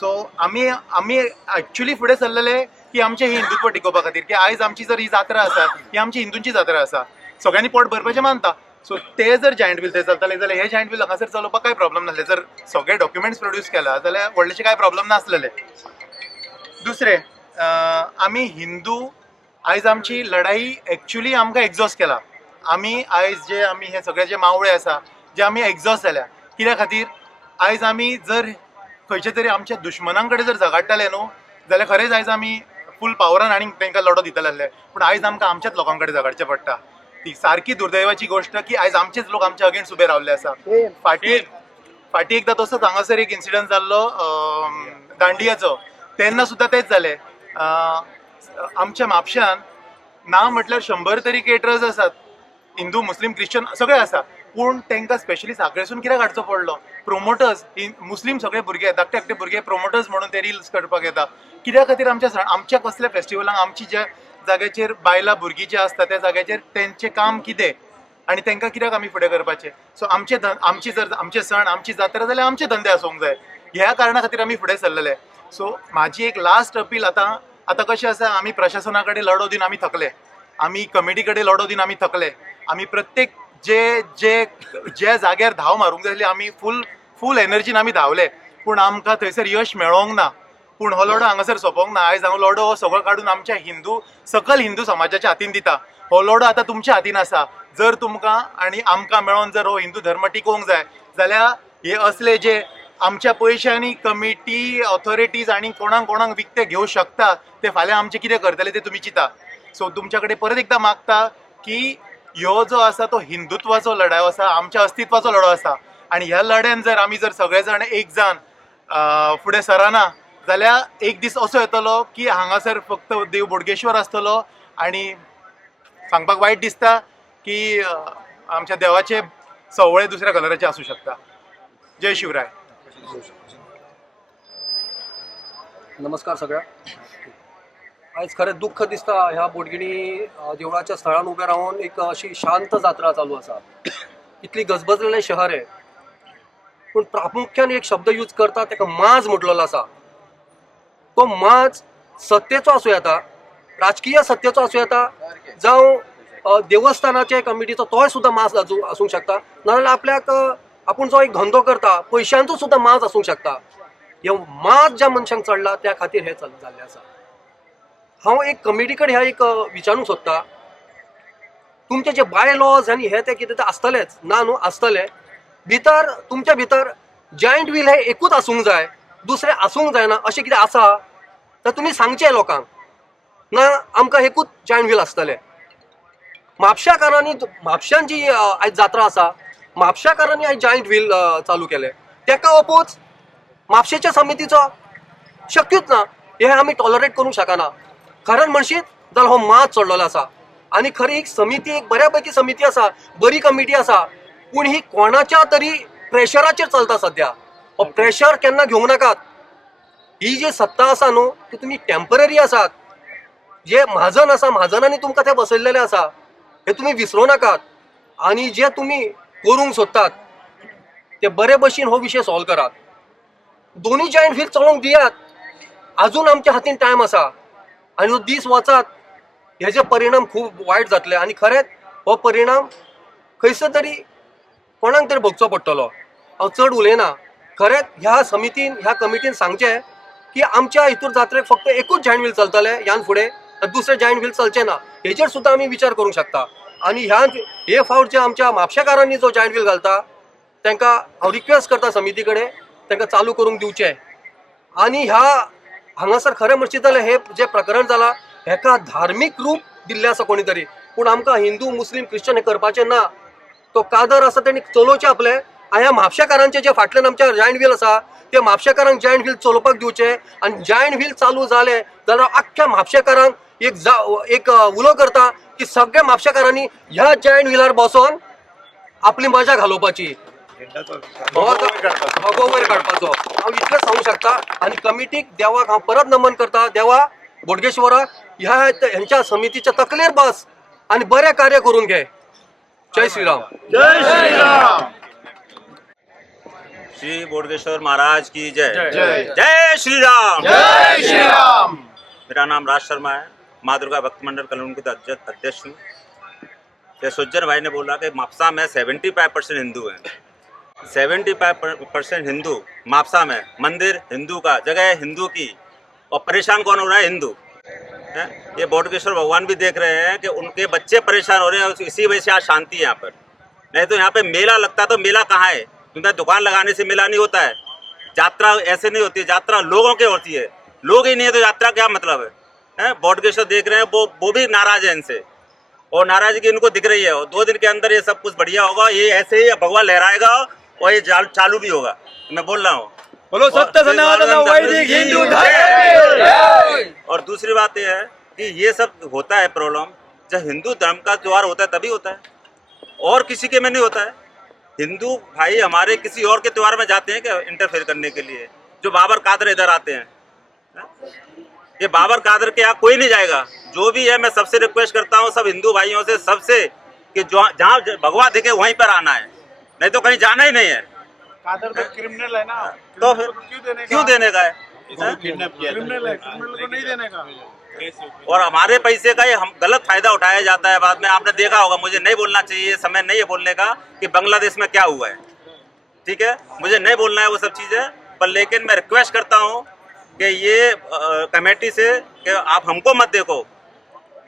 सो आमी एक्चुली फुडें सरलेले की आमचें ही हिंदुत्व टिकोवपा खातीर, की आयज आमची जर ही जात्रा आसा ही आमची हिंदूंची जात्रा आसा, सगळ्यांनी पोट भरपाचें मानता. सो ते जर जायंट व्हील थंय चलतले जाल्यार हे जायंट व्हील हांगासर चलोवपाक काय प्रॉब्लम नासले. जर सगळे डॉक्युमेंट्स प्रोड्यूस केला जाल्यार व्हडलेशे काय प्रॉब्लम नासलेले. दुसरे, आमी हिंदू आयज आमची लढाई एक्चुली आमकां एक्झॉस्ट केला. आमी हे सगळे जे मावळे आसा जे आमी एक्झॉस्ट जाल्या. कित्या खातीर? आयज आमी जर खंयचे तरी आमच्या दुश्मनां कडेन जर झगडटाले न्हू जाल्यार खरेंच आयज आमी फूल पावरान आनीक तांकां लढो दितले आसले. पूण आयज आमकां आमच्याच लोकां कडेन झगडचें पडटा. ती सारकी दुर्दैवाची गोश्ट की आयज आमचेच लोक आमच्या अगेन्स्ट उबे रावल्ले आसा. फाटी एकदा तसोच हांगासर एक इन्सिडंट जाल्लो दांडियाचो, तेन्ना सुद्धा तेच जालें. आमच्या म्हापशान ना म्हटल्यार 100 तरी केटरर्स आसात, हिंदू मुस्लीम क्रिश्चन सगळे आसा, पूण तांकां स्पेशली सांखळेसून कित्याक हाडचो पडलो? प्रोमोटर्स, मुस्लीम सगळे भुरगे, धाकटे धाकटे भुरगे प्रोमोटर्स म्हणून ते रिल्स करपाक येता. कित्या खातीर? आमच्या कसल्या फेस्टिवलांक आमची ज्या जाग्याचेर बायलां भुरगीं जे आसता त्या जाग्याचेर तेंचें काम कितें आनी तांकां कित्याक आमी फुडें करपाचें? सो आमचे सण, आमची जात्रा जाल्यार आमचे धंदे आसूंक जाय. ह्या कारणां खातीर आमी फुडें सरलेले. सो म्हाजी एक लास्ट अपील आतां कशें आसा, आमी प्रशासना कडेन लढो दिवन आमी थकले, आमी कमिटी कडेन लढो दिवन आमी थकले, आमी प्रत्येक जे जाग्यार धांव मारूंक जाय आसली आमी फूल एनर्जीन आमी धांवले, पूण आमकां थंयसर यश मेळोंक ना. पूण हो लढो हांगासर सोंपोंक ना. आयज हांव लढो हो सगळो काडून आमच्या सकल हिंदू समाजाच्या हातीन दिता. हो लढो आतां तुमच्या हातीन आसा. जर तुमकां आनी आमकां मेळोन जर हो हिंदू धर्म टिकोवंक जाय जाल्यार हे असले जे आमच्या पयशांनी कमिटी, ऑथॉरिटीज आनी कोणाक विकते घेवं शकता ते फाल्यां आमचे कितें करतले ते तुमी चिंता. सो तुमच्या कडेन परत एकदां मागता की ह्यो जो आसा तो हिंदुत्वाचो लढाव आसा, आमच्या अस्तित्वाचो लढो आसा. आनी ह्या लढ्यान जर आमी सगळे जाण एक जावन फुडें सरना जाल्यार एक दीस असो येतलो की हांगासर फक्त देव बोडगेश्वर आसतलो आनी सांगपाक वायट दिसता की आमच्या देवाचे सवळे दुसऱ्या कलराचे आसूं शकता. जय शिवराय. नमस्कार सगळ्या. आयज खरें दुख्ख दिसता ह्या बोडगिणी देवळाच्या स्थळान उबे रावन एक अशी शांत जात्रा चालू आसा. इतली गजबजलेलें शहर आहे, पूण प्रामुख्यान एक शब्द यूज करता ताका माज म्हटलेलो आसा. तो माज सत्तेचो आसूं येता, राजकीय सत्तेचो आसूं येता, जावं देवस्थानाचे कमिटीचो तोय सुद्धा माज आसूंक शकता, नाजाल्यार आपूण जो एक धंदो करता पयशांचो सुद्धा माज आसूंक शकता. हे माज ज्या मनशांक चडला त्या खातीर हे जाल्लें आसा. हांव एक कमिटी कडेन एक विचारूंक सोदता, तुमचे जे बाय लॉज आनी हे ते कितें ते आसतलेच ना न्हू, आसतले भितर तुमच्या भितर जायंट व्हील हे एकूच आसूंक जाय, दुसरे आसूंक जायना अशें कितें आसा तर तुमी सांगचें लोकांक, ना आमकां एकूच जायंट व्हील आसतले. म्हापशान जी आयज जात्रा आसा, म्हापशाकारांनी आयज जायंट व्हील चालू केले, तेका अपोज म्हापशेच्या समितीचो शक्यूच ना. हे आमी टॉलरेट करूंक शकना. कारण म्हणशीत जाल्यार हो मात चडलेलो आसा. आनी खरी एक समिती, एक बऱ्यापैकी समिती आसा, बरी कमिटी आसा, पूण ही कोणाच्या तरी प्रेशराचेर चलता सध्या. हो प्रेशर केन्ना घेवंक नाकात. ही जी सत्ता आसा न्हू ती तुमी टेम्पररी आसात. जे महाजन आसा, महाजनांनी तुमकां ते बसयल्लेले आसा, हे तुमी विसरूं नाकात. आनी जे तुमी करूंक सोदतात ते बरे भशेन हो विशय सॉल्व करात. दोन्ही जॉयंट व्हील चलोवंक दियात. अजून आमच्या हातीन टायम आसा. आनी हो दीस वचात हेजे परिणाम खूब वायट जातले. आनी खरेंच हो परिणाम खंयसर तरी कोणाक तरी भोगचो पडटलो. हांव चड उलयना. खरेंच ह्या समितीन, ह्या कमिटीन सांगचें की आमच्या हितूर जात्रेक फक्त एकूच जॉयंट व्हील चलतले ह्यान फुडें, दुसरे जॉयंट व्हील चलचे ना. हेचेर सुद्दां आमी विचार करूंक शकता. आनी हे फावट जे आमच्या म्हापशेकारांनी जो जॉयंट व्हील घालता तांकां हांव रिक्वेस्ट करता समिती कडेन तांकां चालू करूंक दिवचें. आनी हांगासर खरें म्हणशीत जाल्यार हे जे प्रकरण जालां हेका धार्मीक रूप दिल्लें आसा कोणी तरी. पूण आमकां हिंदू, मुस्लीम, क्रिश्चन हे करपाचें ना. तो कादर आसा तेणी चलोवचें आपलें. आनी ह्या म्हापशेकारांचे जे फाटल्यान आमच्या जॉयंट व्हील आसा ते म्हापशेकारांक जॉयंट व्हील चलोवपाक दिवचे. आनी जॉयंट व्हील चालू जालें जाल्यार आख्ख्या म्हापशेकारांक एक उलो करता की सगळ्या म्हापशेकारांनी ह्या जॉयंट व्हिलार बसोन आपली मजा घालोवपाची, भोगो वयर काडपाचो. हांव इतलेंच सांगूंक शकता. आनी कमिटीक देवाक हांव परत नमन करता. देवा बोडगेश्वरा ह्यांच्या समितीच्या तकलेर बस आनी बरें कार्य करून घे. जय श्रीराम. जय श्रीराम. श्री बोडगेश्वर महाराज की जय. जय जय श्री राम. जय श्रीराम. मेरा नाम राज शर्मा है, माँ दुर्गा भक्त मंडल कलोनी के अध्यक्ष हूँ. ये सुज्जन भाई ने बोला कि मापसा में 75% हिंदू हैं. 75% हिंदू मापसा में, मंदिर हिंदू का, जगह हिंदू की, और परेशान कौन हो रहा है? हिंदू. ये बोडगेश्वर भगवान भी देख रहे हैं कि उनके बच्चे परेशान हो रहे हैं. इसी वजह से आज शांति है यहाँ पर. नहीं तो यहाँ पे मेला लगता तो मेला कहाँ है? क्योंकि दुकान लगाने से मेला नहीं होता है. यात्रा ऐसे नहीं होती है. यात्रा लोगों की होती है. लोग ही नहीं है तो यात्रा क्या मतलब है? बोडगेश्वर देख रहे हैं, वो भी नाराज है इनसे, और नाराजगी इनको दिख रही है. और 2 दिन के अंदर ये सब कुछ बढ़िया होगा. ये ऐसे ही भगवा लहराएगा और ये चालू भी होगा. मैं बोल रहा हूँ. बोलो सत्य सनातन वैदिक हिंदू धर्म. और दूसरी बात यह है कि ये सब होता है प्रॉब्लम जब हिंदू धर्म का त्योहार होता है तभी होता है, और किसी के में नहीं होता है. हिंदू भाई हमारे किसी और के त्योहार में जाते हैं क्या इंटरफेयर करने के लिए? जो बाबर कादर इधर आते हैं, ये बाबर कादर के यहाँ कोई नहीं जाएगा. जो भी है मैं सबसे रिक्वेस्ट करता हूँ, सब हिंदू भाइयों से, सबसे, कि जहाँ भगवा दिखे वहीं पर आना है, नहीं तो कहीं जाना ही नहीं है. कादर तो क्रिमिनल है ना, तो फिर क्यों देने का है? क्रिमिनल है, क्रिमिनल को नहीं देने का. और हमारे पैसे का ये हम गलत फायदा उठाया जाता है. बाद में आपने देखा होगा, मुझे नहीं बोलना चाहिए, समय नहीं है बोलने का कि बांग्लादेश में क्या हुआ है. ठीक है, मुझे नहीं बोलना है वो सब चीज़ें, पर लेकिन मैं रिक्वेस्ट करता हूँ कि ये कमेटी से कि आप हमको मत देखो,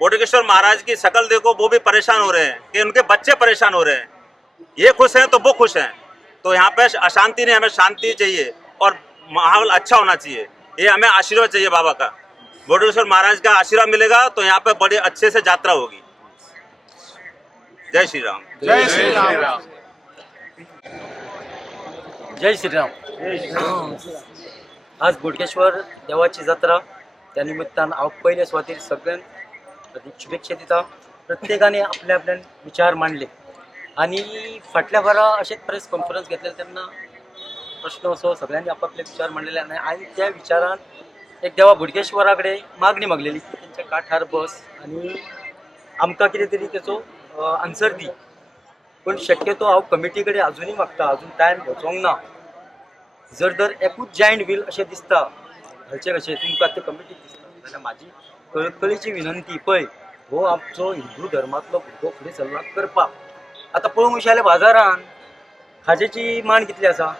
बोडगेश्वर महाराज की शक्ल देखो. वो भी परेशान हो रहे हैं कि उनके बच्चे परेशान हो रहे हैं. ये खुश हैं तो वो खुश हैं. तो यहाँ पे अशांति नहीं, हमें शांति चाहिए और माहौल अच्छा होना चाहिए. ये हमें आशीर्वाद चाहिए बाबा का. बोडगेश्वर महाराज का आशीर्वाद मिलेगा तो यहाँ पे बड़े अच्छे से यात्रा होगी. जय श्री राम. जय श्रीराम. जय श्रीराम. आज बोडगेश्वर देवाची जात्रा, त्या निमित्तान हांव पयले सुवातेर सगळ्यांक शुभेच्छा दिता. प्रत्येकाने आपले आपले विचार मांडले आणि फाटल्या वरा अशेंच प्रेस कॉन्फरन्स घेतले तेन्ना प्रश्न असो सगळ्यांनी आपापले विचार मांडलेले आणि त्या विचारान एक देवा बोडगेश्वरा कडेन मागणी मागलेली की तेंच्या काठार बस आणि आमकां कितें तरी तेचो आन्सर दी. पण शक्यतो हांव कमिटी कडेन अजूनय मागता, अजून टायम वचोंक ना. जर एकूच जॉयंट व्हील अशें दिसता घालचें कशें तुमकां ते कमिटीक दिसता जाल्यार म्हाजी कळकळीची विनंती, पळय हो आमचो हिंदू धर्मांतलो भुरगो फुडें चल्ला करपाक. आतां पळोवंक अशें जाल्यार बाजारान खाजेची मांड कितली आसा,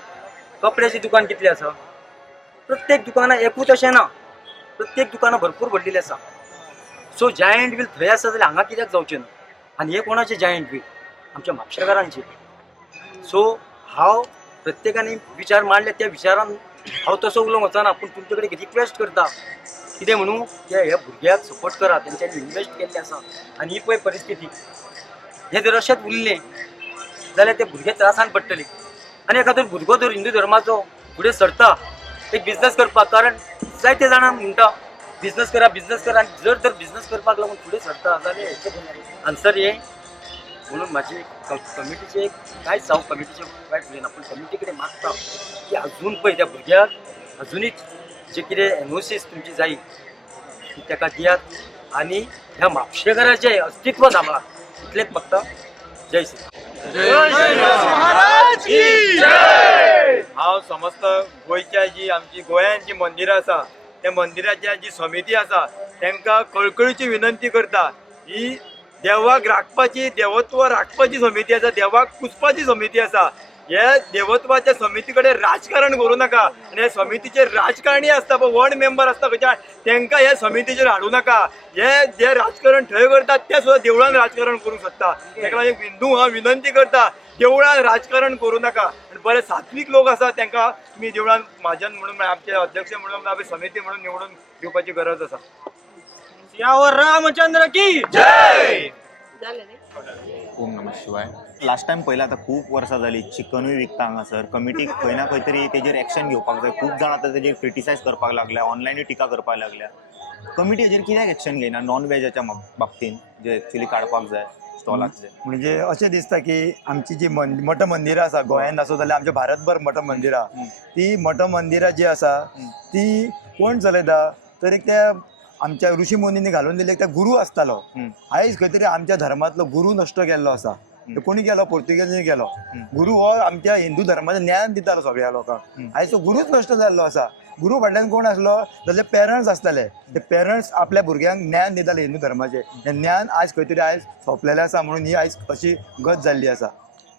कपड्याची दुकान कितली आसा. प्रत्येक दुकानां एकूच अशें ना, प्रत्येक दुकानां भरपूर भरलेली आसा. सो जॉयंट व्हील थंय आसा जाल्यार हांगा कित्याक जावचें ना. आनी हे कोणाचें जॉयंट व्हील? आमच्या म्हापशेकारांचें. सो हांव प्रत्येकाने विचार मांडले, त्या विचारान हांव तसो उलोवंक वचना, पूण तुमचे कडेन रिक्वेस्ट करता कितें म्हणून ते ह्या भुरग्याक सपोर्ट करा. तेंच्यांनी इन्वेस्ट केल्लें आसा आनी ही पळय परिस्थिती. हे जर अशेंच उरलें जाल्यार ते भुरगे त्रासान पडटले. आनी एखादो भुरगो जर हिंदू धर्माचो फुडें सरता एक बिझनेस करपाक, कारण जायते जाणां म्हणटा बिझनेस करा आनी जर तर बिझनेस करपाक लागून फुडें सरता जाल्यार आन्सर हे म्हणून माझी कमिटीचे कांयच हांव कमिटीचे वायट उलयना, पूण कमिटी कडेन मागता की अजून पळय त्या भुरग्याक अजुनूय जे कितें एनओसीस तुमची जायी ती ताका दियात आनी ह्या म्हापशेकाराचें अस्तित्व सांबाळात, इतलेंच मागता. जय श्री हांव समस्त गोंयच्या जी आमची गोंयांत जी मंदिरां आसा त्या मंदिराच्या जी समिती आसा तांकां कळकळीची विनंती करता, ही देवाक राखपाची, देवत्व राखपाची समिती आसा, देवाक पुजपाची समिती आसा. हे देवत्वाच्या समिती कडेन राजकारण करूं नाका आनी ह्या समितीचे राजकारणी आसता पळय, वॉर्ड मेंबर आसता खंयच्या, तांकां ह्या समितीचेर हाडूं नाका. हे जे राजकारण थंय करतात ते सुद्दां देवळान राजकारण करूंक शकता. ताका लागून हिंदू हांव विनंती करता, देवळान राजकारण करूं नाका. आनी बरे सात्वीक लोक आसा तांकां तुमी देवळान महाजन म्हणून आमचे अध्यक्ष म्हणून आमी समिती म्हणून निवडून दिवपाची गरज आसा. सियावर रामचंद्र की जय. ओम नमः शिवाय. लास्ट टाइम पयला आतां खूब वर्सां जालीं चिकनूय विकता हांगासर. कमिटीक खंय ना खंय तरी तेजेर एक्शन घेवपाक जाय. खूब जाण आतां तेजेर क्रिटिसायज करपाक लागल्या, ऑनलायनूय टिका करपाक लागल्या. कमिटी हेजेर कित्याक एक्शन घेयना नॉन व्हेजाच्या बाबतींत जे एक्चुअली काडपाक जाय स्टॉलांतले? म्हणजे अशें दिसता की आमची जी मठ मंदिरां आसा गोंयांत आसूं जाल्यार आमच्या भारतभर मठ मंदिरां, ती मठ मंदिरां जी आसा ती कोण चलयता तर एक त्या आमच्या ऋषी मुनींनी घालून दिले त्या गुरू आसतालो. आयज खंय तरी आमच्या धर्मांतलो गुरू नश्ट केल्लो आसा. कोणी केलो? पोर्तुगेजांनी केलो. गुरू हो आमच्या हिंदू धर्माचें ज्ञान दितालो सगळ्या लोकांक. आयज तो गुरूच नश्ट जाल्लो आसा. गुरू फाटल्यान कोण आसलो जाल्यार पेरंट्स आसताले. ते पेरंट्स आपल्या भुरग्यांक ज्ञान दिताले हिंदू धर्माचें. हें ज्ञान आयज खंय तरी आयज सोंपलेलें आसा म्हणून ही आयज अशी गत जाल्ली आसा.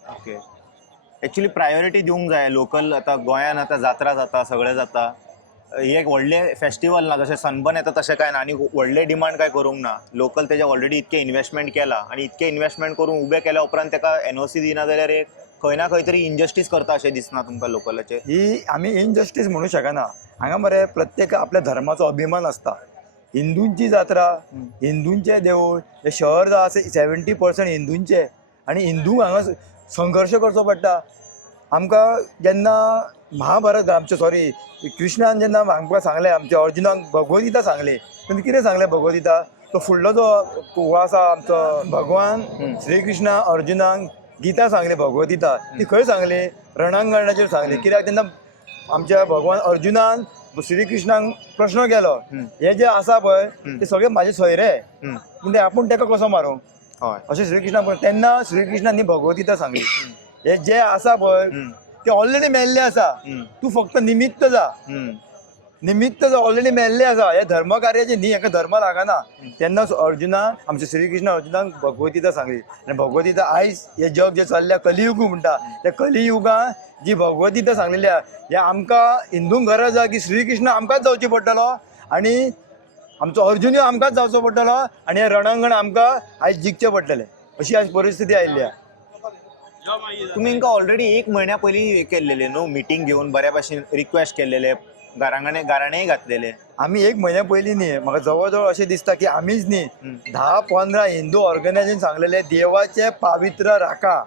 ओके. एक्चुअली प्रायोरिटी दिवंक जाय. लोकल आतां गोंयान आतां जात्रा जाता, सगळें जाता. हे एक व्हडले फेस्टिवल ना, जशें सनबर्न येता तशें काय ना आनी व्हडले डिमांड काय करूंक ना. लोकल तेजे ऑलरेडी इतके इन्वेस्टमेंट केला आनी इतके इन्वेस्टमेंट करून उबें केल्या उपरांत ताका एनओसी दिना जाल्यार एक खंय ना खंय तरी इनजस्टीस करता अशें दिसना तुमकां लोकलाचेर? ही आमी इनजस्टीस म्हणूं शकना. हांगा मरे प्रत्येक आपल्या धर्माचो अभिमान आसता. हिंदूंची जात्रा, हिंदूंचे देवूळ, हे शहर जो आसा 70% हिंदूंचे आनी हिंदू हांगा संघर्श करचो पडटा. आमकां जेन्ना महाभारत आमचे कृष्णान जेन्ना आमकां सांगलें, आमच्या अर्जुनाक भगवद्गीता सांगली, तेन्ना कितें सांगलें भगवद्गीता? तो फुडलो जो हो आसा आमचो भगवान श्री कृष्णा अर्जुनाक गीता सांगली भगवद्गीता. ती खंय सांगली? रणांगणाचेर सांगली. कित्याक तेन्ना आमच्या भगवान अर्जुनान श्री कृष्णाक प्रश्न केलो, हे जे आसा पळय ते सगळे म्हाजे सोयरे, पूण आपूण ताका कसो मारूं? अशें श्री कृष्णाक. तेन्ना श्री कृष्णांनी भगवद्गीता सांगली, हे जे आसा पळय ते ऑलरेडी मेल्ले आसा, तूं फक्त निमित्त जा. निमित्त जो ऑलरेडी मेल्ले आसा, हे धर्म कार्याचे न्ही, हाका धर्म लागना. तेन्ना अर्जुनान आमचे श्री कृष्ण अर्जुनाक भगवद्गीता सांगली. आनी भगवद्गीता आयज हे जग जे चल्ल्या कलियुग म्हणटा, त्या कलियुगान जी भगवद्गीता सांगलेली हे आमकां हिंदूंक गरज आसा की श्री कृष्ण आमकांच जावची पडटलो आनी आमचो अर्जुनूय आमकांच जावचो पडटलो आनी हे रणांगण आमकां आयज जिखचें पडटलें. अशी आयज परिस्थिती आयिल्ली आसा. तुमी हांकां ऑलरेडी 1 म्हयन्या पयलीं केल्लेले न्हू, मिटींग घेवन बऱ्या भाशेन रिक्वेस्ट केल्लेले, गाराणेय घातलेले. आमी 1 म्हयन्या पयलीं न्ही, म्हाका जवळ जवळ अशें दिसता की आमीच न्ही 10-15 हिंदू ऑर्गनायजेशन सांगलेले देवाचे पावित्र राखा.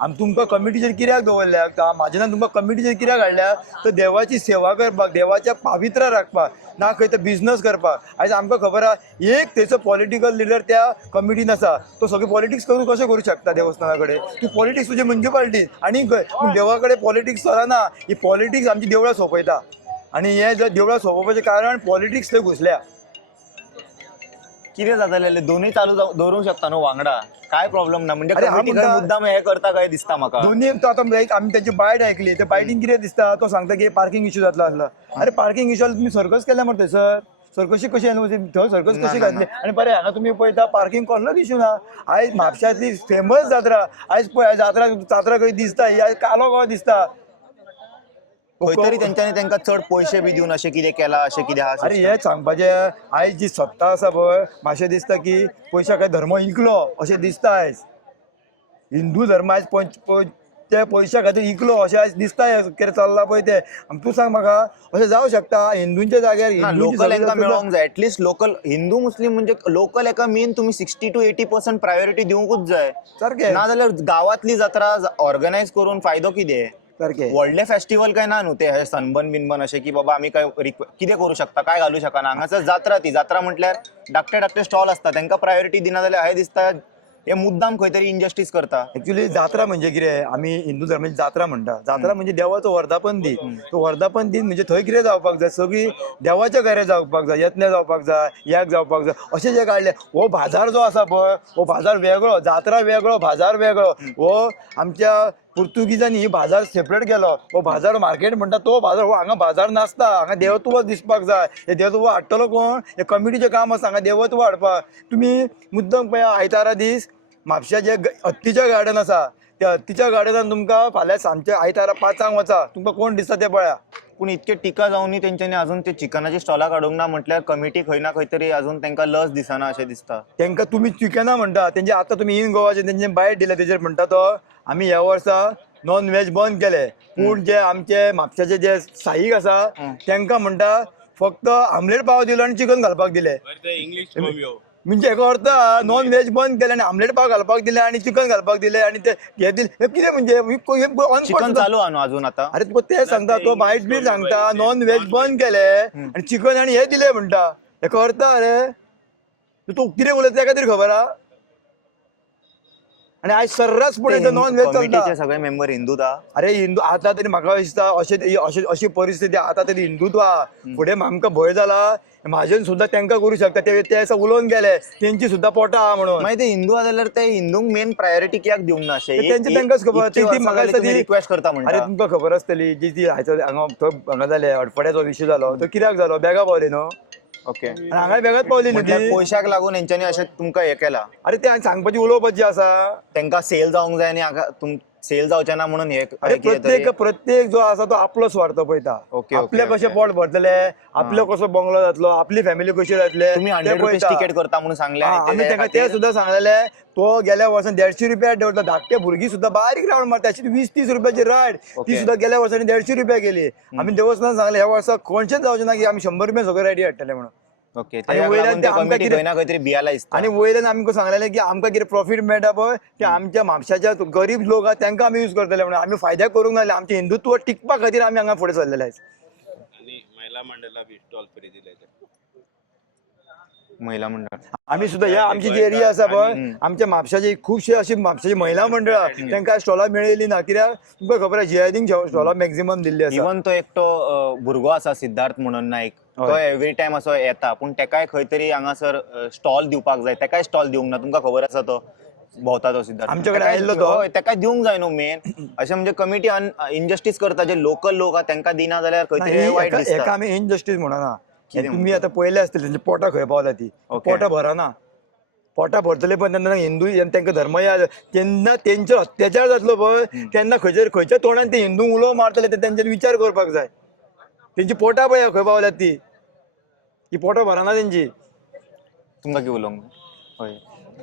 आमी तुमकां कमिटीचेर कित्याक दवरल्यात? म्हाजें तुमकां कमिटीचेर कित्याक हाडल्या? तर देवाची सेवा करपाक, देवाच्या पावित्र राखपाक, ना खंय तर बिझनस करपाक. आयज आमकां खबर आहा एक थंयचो पॉलिटिकल लिडर त्या कमिटीन आसा, तो सगळी पॉलिटिक्स कशें करूं शकता देवस्थाना कडेन? तूं पॉलिटिक्स तुजे म्युनिसिपालिटीन आनी पूण देवा कडेन पॉलिटिक्स चलना. ही पॉलिटिक्स आमची देवळां सोंपयता आनी हे जर देवळां सोंपोवपाचें कारण पॉलिटिक्स थंय घुसल्या. कितें जातालें? दोनूय चालू दवरूंक शकता न्हू वांगडा, काय प्रॉब्लेम ना. म्हणजे मुद्दाम हे करता काय दिसता म्हाका. दोन्ही आतां आमी तेची बायट आयकली, त्या बायटीन कितें दिसता, तो सांगता की पार्किंग इश्यू जातलो आसलो. अरे पार्किंग इश्यू तुमी सर्कस केल्या मरे थंयसर, सर्कशी कशी थंय सर्कस कशी घातली? आनी बरें हांगा तुमी पळयता पार्किंग कॉर्नर इश्यू ना. आयज म्हापशांतली फेमस जात्रा, आयज पळय जात्रा खंय दिसता, ही आयज कालो गो दिसता. खंय तरी तेंच्यांनी तांकां चड पयशे बी दिवन अशें कितें केलां, अशें कितें आहा? अरे हें सांगपाचें, आयज जी सत्ता आसा पळय, मातशें दिसता की पयशा काय धर्म इकलो अशें दिसता. आयज हिंदू धर्म आयज ते पयशा खातीर इकलो अशें आयज दिसता. कितें चल्लां पळय ते तूं सांग म्हाका, अशें जावं शकता? हिंदूंच्या जाग्यार लोकल हांकां मेळोंक जाय. एटलिस्ट लोकल हिंदू मुस्लीम म्हणजे लोकल हाका मेन तुमी 60 to 80% प्रायोरिटी दिवंकूच जाय सारकें. ना जाल्यार गांवांतली जात्रा ऑर्गनायज करून फायदो कितें? सारकें व्हडले फेस्टिवल काय ना न्हू ते हे सनबर्न बिनबर्न अशें की बाबा आमी काय कितें करू शकता काय घालू शकना हांगासर जात्रा ती जात्रा म्हटल्यार धाकटे धाकटे स्टॉल असता तांकां प्रायोरिटी दिना जाल्यार हांवें दिसता हे मुद्दाम खंय तरी इनजस्टीस करता. ऍक्च्युली जात्रा म्हणजे कितें आमी हिंदू धर्माची जात्रा म्हणटा. जात्रा म्हणजे देवाचो वर्धापन दीन. तो वर्धापन दीन म्हणजे थंय कितें जावपाक जाय, सगळी देवाच्या कार्य जावपाक जाय, यत्न जावपाक जाय, याग जावपाक जाय, अशें जे काडले. हो बाजार जो आसा पळय, हो बाजार वेगळो, जात्रा वेगळो, बाजार वेगळो. हो आमच्या पुर्तुगीजांनी बाजार सेपरेट केलो. हो बाजार मार्केट म्हणटा तो बाजार. हो हांगा बाजार नासता, हांगा देवत्व दिसपाक जाय. हे देवत्व हाडटलो कोण? हे कमिटीचें काम आसा हांगा देवत्व हाडपाक. तुमी मुद्दम पळया आयतारा दीस म्हापशा जे हत्तीच्या गार्डन आसा त्या हत्तीच्या गार्डनान तुमकां फाल्यां सांजचे आयतारा 5 वचा, तुमकां कोण दिसता ते पळया. पूण इतके टिका जावनी तेंच्यांनी अजून ते चिकनाची स्टॉलां काडूंक ना म्हटल्यार कमिटी खंय ना खंय तरी अजून तांकां लस दिसना अशें दिसता. तांकां तुमी चिकना म्हणटा, तेंचे आतां तुमी इन गोवाचे तेंचे बायट दिल्या तेजेर म्हणटा तो आमी ह्या वर्सा नॉन व्हेज बंद केले. पूण जे आमचे म्हापशाचे जे साईक आसा तांकां म्हणटा फक्त आमलेट पाव दिलो आनी चिकन घालपाक दिले. इंग्लिश म्हणजे हेका अर्थ नॉन व्हेज बंद केले आनी आमलेट पाव घालपाक दिले आनी चिकन घालपाक दिले आनी ते हे दिले. हे कितें म्हणजे चिकन चालू आहा न्हू अजून आता. अरे तुका ते सांगता तो बायट बी सांगता नॉन व्हेज बंद केले आनी चिकन आनी हे दिले म्हणटा. हेका अर्थ अरे तूं कितें उलयता ताका तरी खबर आहा. आणि आज सर्रास पुढे नॉन व्हेज चलता. सगळे मेंबर हिंदूच आहा. अरे हिंदू आता तरी म्हाका दिसता अशी परिस्थिती आता तरी हिंदुत्व आहा. फुडें आमकां भंय जाला म्हाजेन सुद्दां तांकां करू शकता ते असं उलोवन गेले तेंची सुद्दां पोटां आहा म्हणून. मागीर ते हिंदू आहा जाल्यार ते हिंदूंक मेन प्रायोरिटी कित्याक दिवंक ना अशें तेंची तांकांच खबर. ती म्हाका दिसता रिक्वेस्ट करता म्हणटा. अरे तुमकां खबर आसतली जी ती हांगा जाले अडफड्याचो विशय जालो तो कित्याक जालो बेगा पावली न्हू. ओके. हांगा बेगाच पावली न्हू ती. पयशाक लागून हेंच्यांनी अशें तुमकां हें केलां. अरे ते सांगपाची उलोवपाची आसा. तांकां सेल जावंक जाय आनी सेल जावचें ना म्हणून हे प्रत्येक जो आसा तो आपलो स्वार्थ पळयता. आपले कशें पोट भरतले, आपलो कसो बंगलो जातलो, आपली फॅमिली कशी जातले. तुम्ही 100 रुपीज तिकेट करता म्हणून सांगले. आमी ताका ते सुद्दां सांगलेले. तो गेल्या वर्सान 150 रुपया देंवता. धाकटे भुरगीं सुद्दां बारीक रावंड मारता. अशी 20-30 रुपयाची रायड ती सुद्दां गेल्या वर्सांनी 150 रुपया गेली. आमी देवस्थान सांगले ह्या वर्सा कोणशेंच जावचें ना की आमी 100 रुपया सगळें रेडी हाडटले म्हणून. ओके. आणि वयल्यान आमकां सांगलेलें की आमकां कितें प्रॉफीट मेळटा पळय ते आमच्या म्हापशाच्या गरीब लोक आहा तांकां आमी यूज करतले म्हणून. आमी फायद्याक करूंक नासले. आमचें हिंदुत्व टिकपा खातीर आमी हांगा फुडें सरलेले आयज. आणि महिला मंडळाला स्टॉल फ्री दिले. महिला मंडळ आमी सुद्दां ह्या आमची जी एरिया आसा पळय आमच्या म्हापशाची खुबशे अशी म्हापशाची महिला मंडळां तांकां स्टॉलां मेळयली ना. कित्याक तुमकां खबर आसा जियादींक स्टॉलां मॅक्झिमम दिल्ली आसा. इवन तो एकटो भुरगो आसा सिद्धार्थ म्हणून नायक तो एवरी टायम असो येता पूण तेकाय खंय तरी हांगासर स्टॉल दिवपाक जाय. तेकाय स्टॉल दिवंक ना. तुमकां खबर आसा तो भोंवता तो सिद्धार्थ आमचे कडेन आयिल्लो तो. तेकाय दिवंक जाय न्हू मेन. अशें म्हणजे कमिटी इनजस्टीस करता. जे लोकल लोक आहा तांकां दिना जाल्यार खंय तरी वायट दिसता. हेका आमी इनजस्टीस म्हणना. तुम्ही आता पळयले आसतले तेंची पोटां खंय पावला ती. पोटां भरना. पोटां भरतले पण तेन्ना हिंदू तांकां धर्म याद तेन्ना तेंचेर अत्याचार जातलो पळय तेन्ना खंयच्या तोंडान ते हिंदू उलो मारतले ते तेंचेर विचार करपाक जाय. तेंची पोटां पळया खंय पावल्यात ती पोटां भरना तेंची. तुमकां कितें उलोवंक हय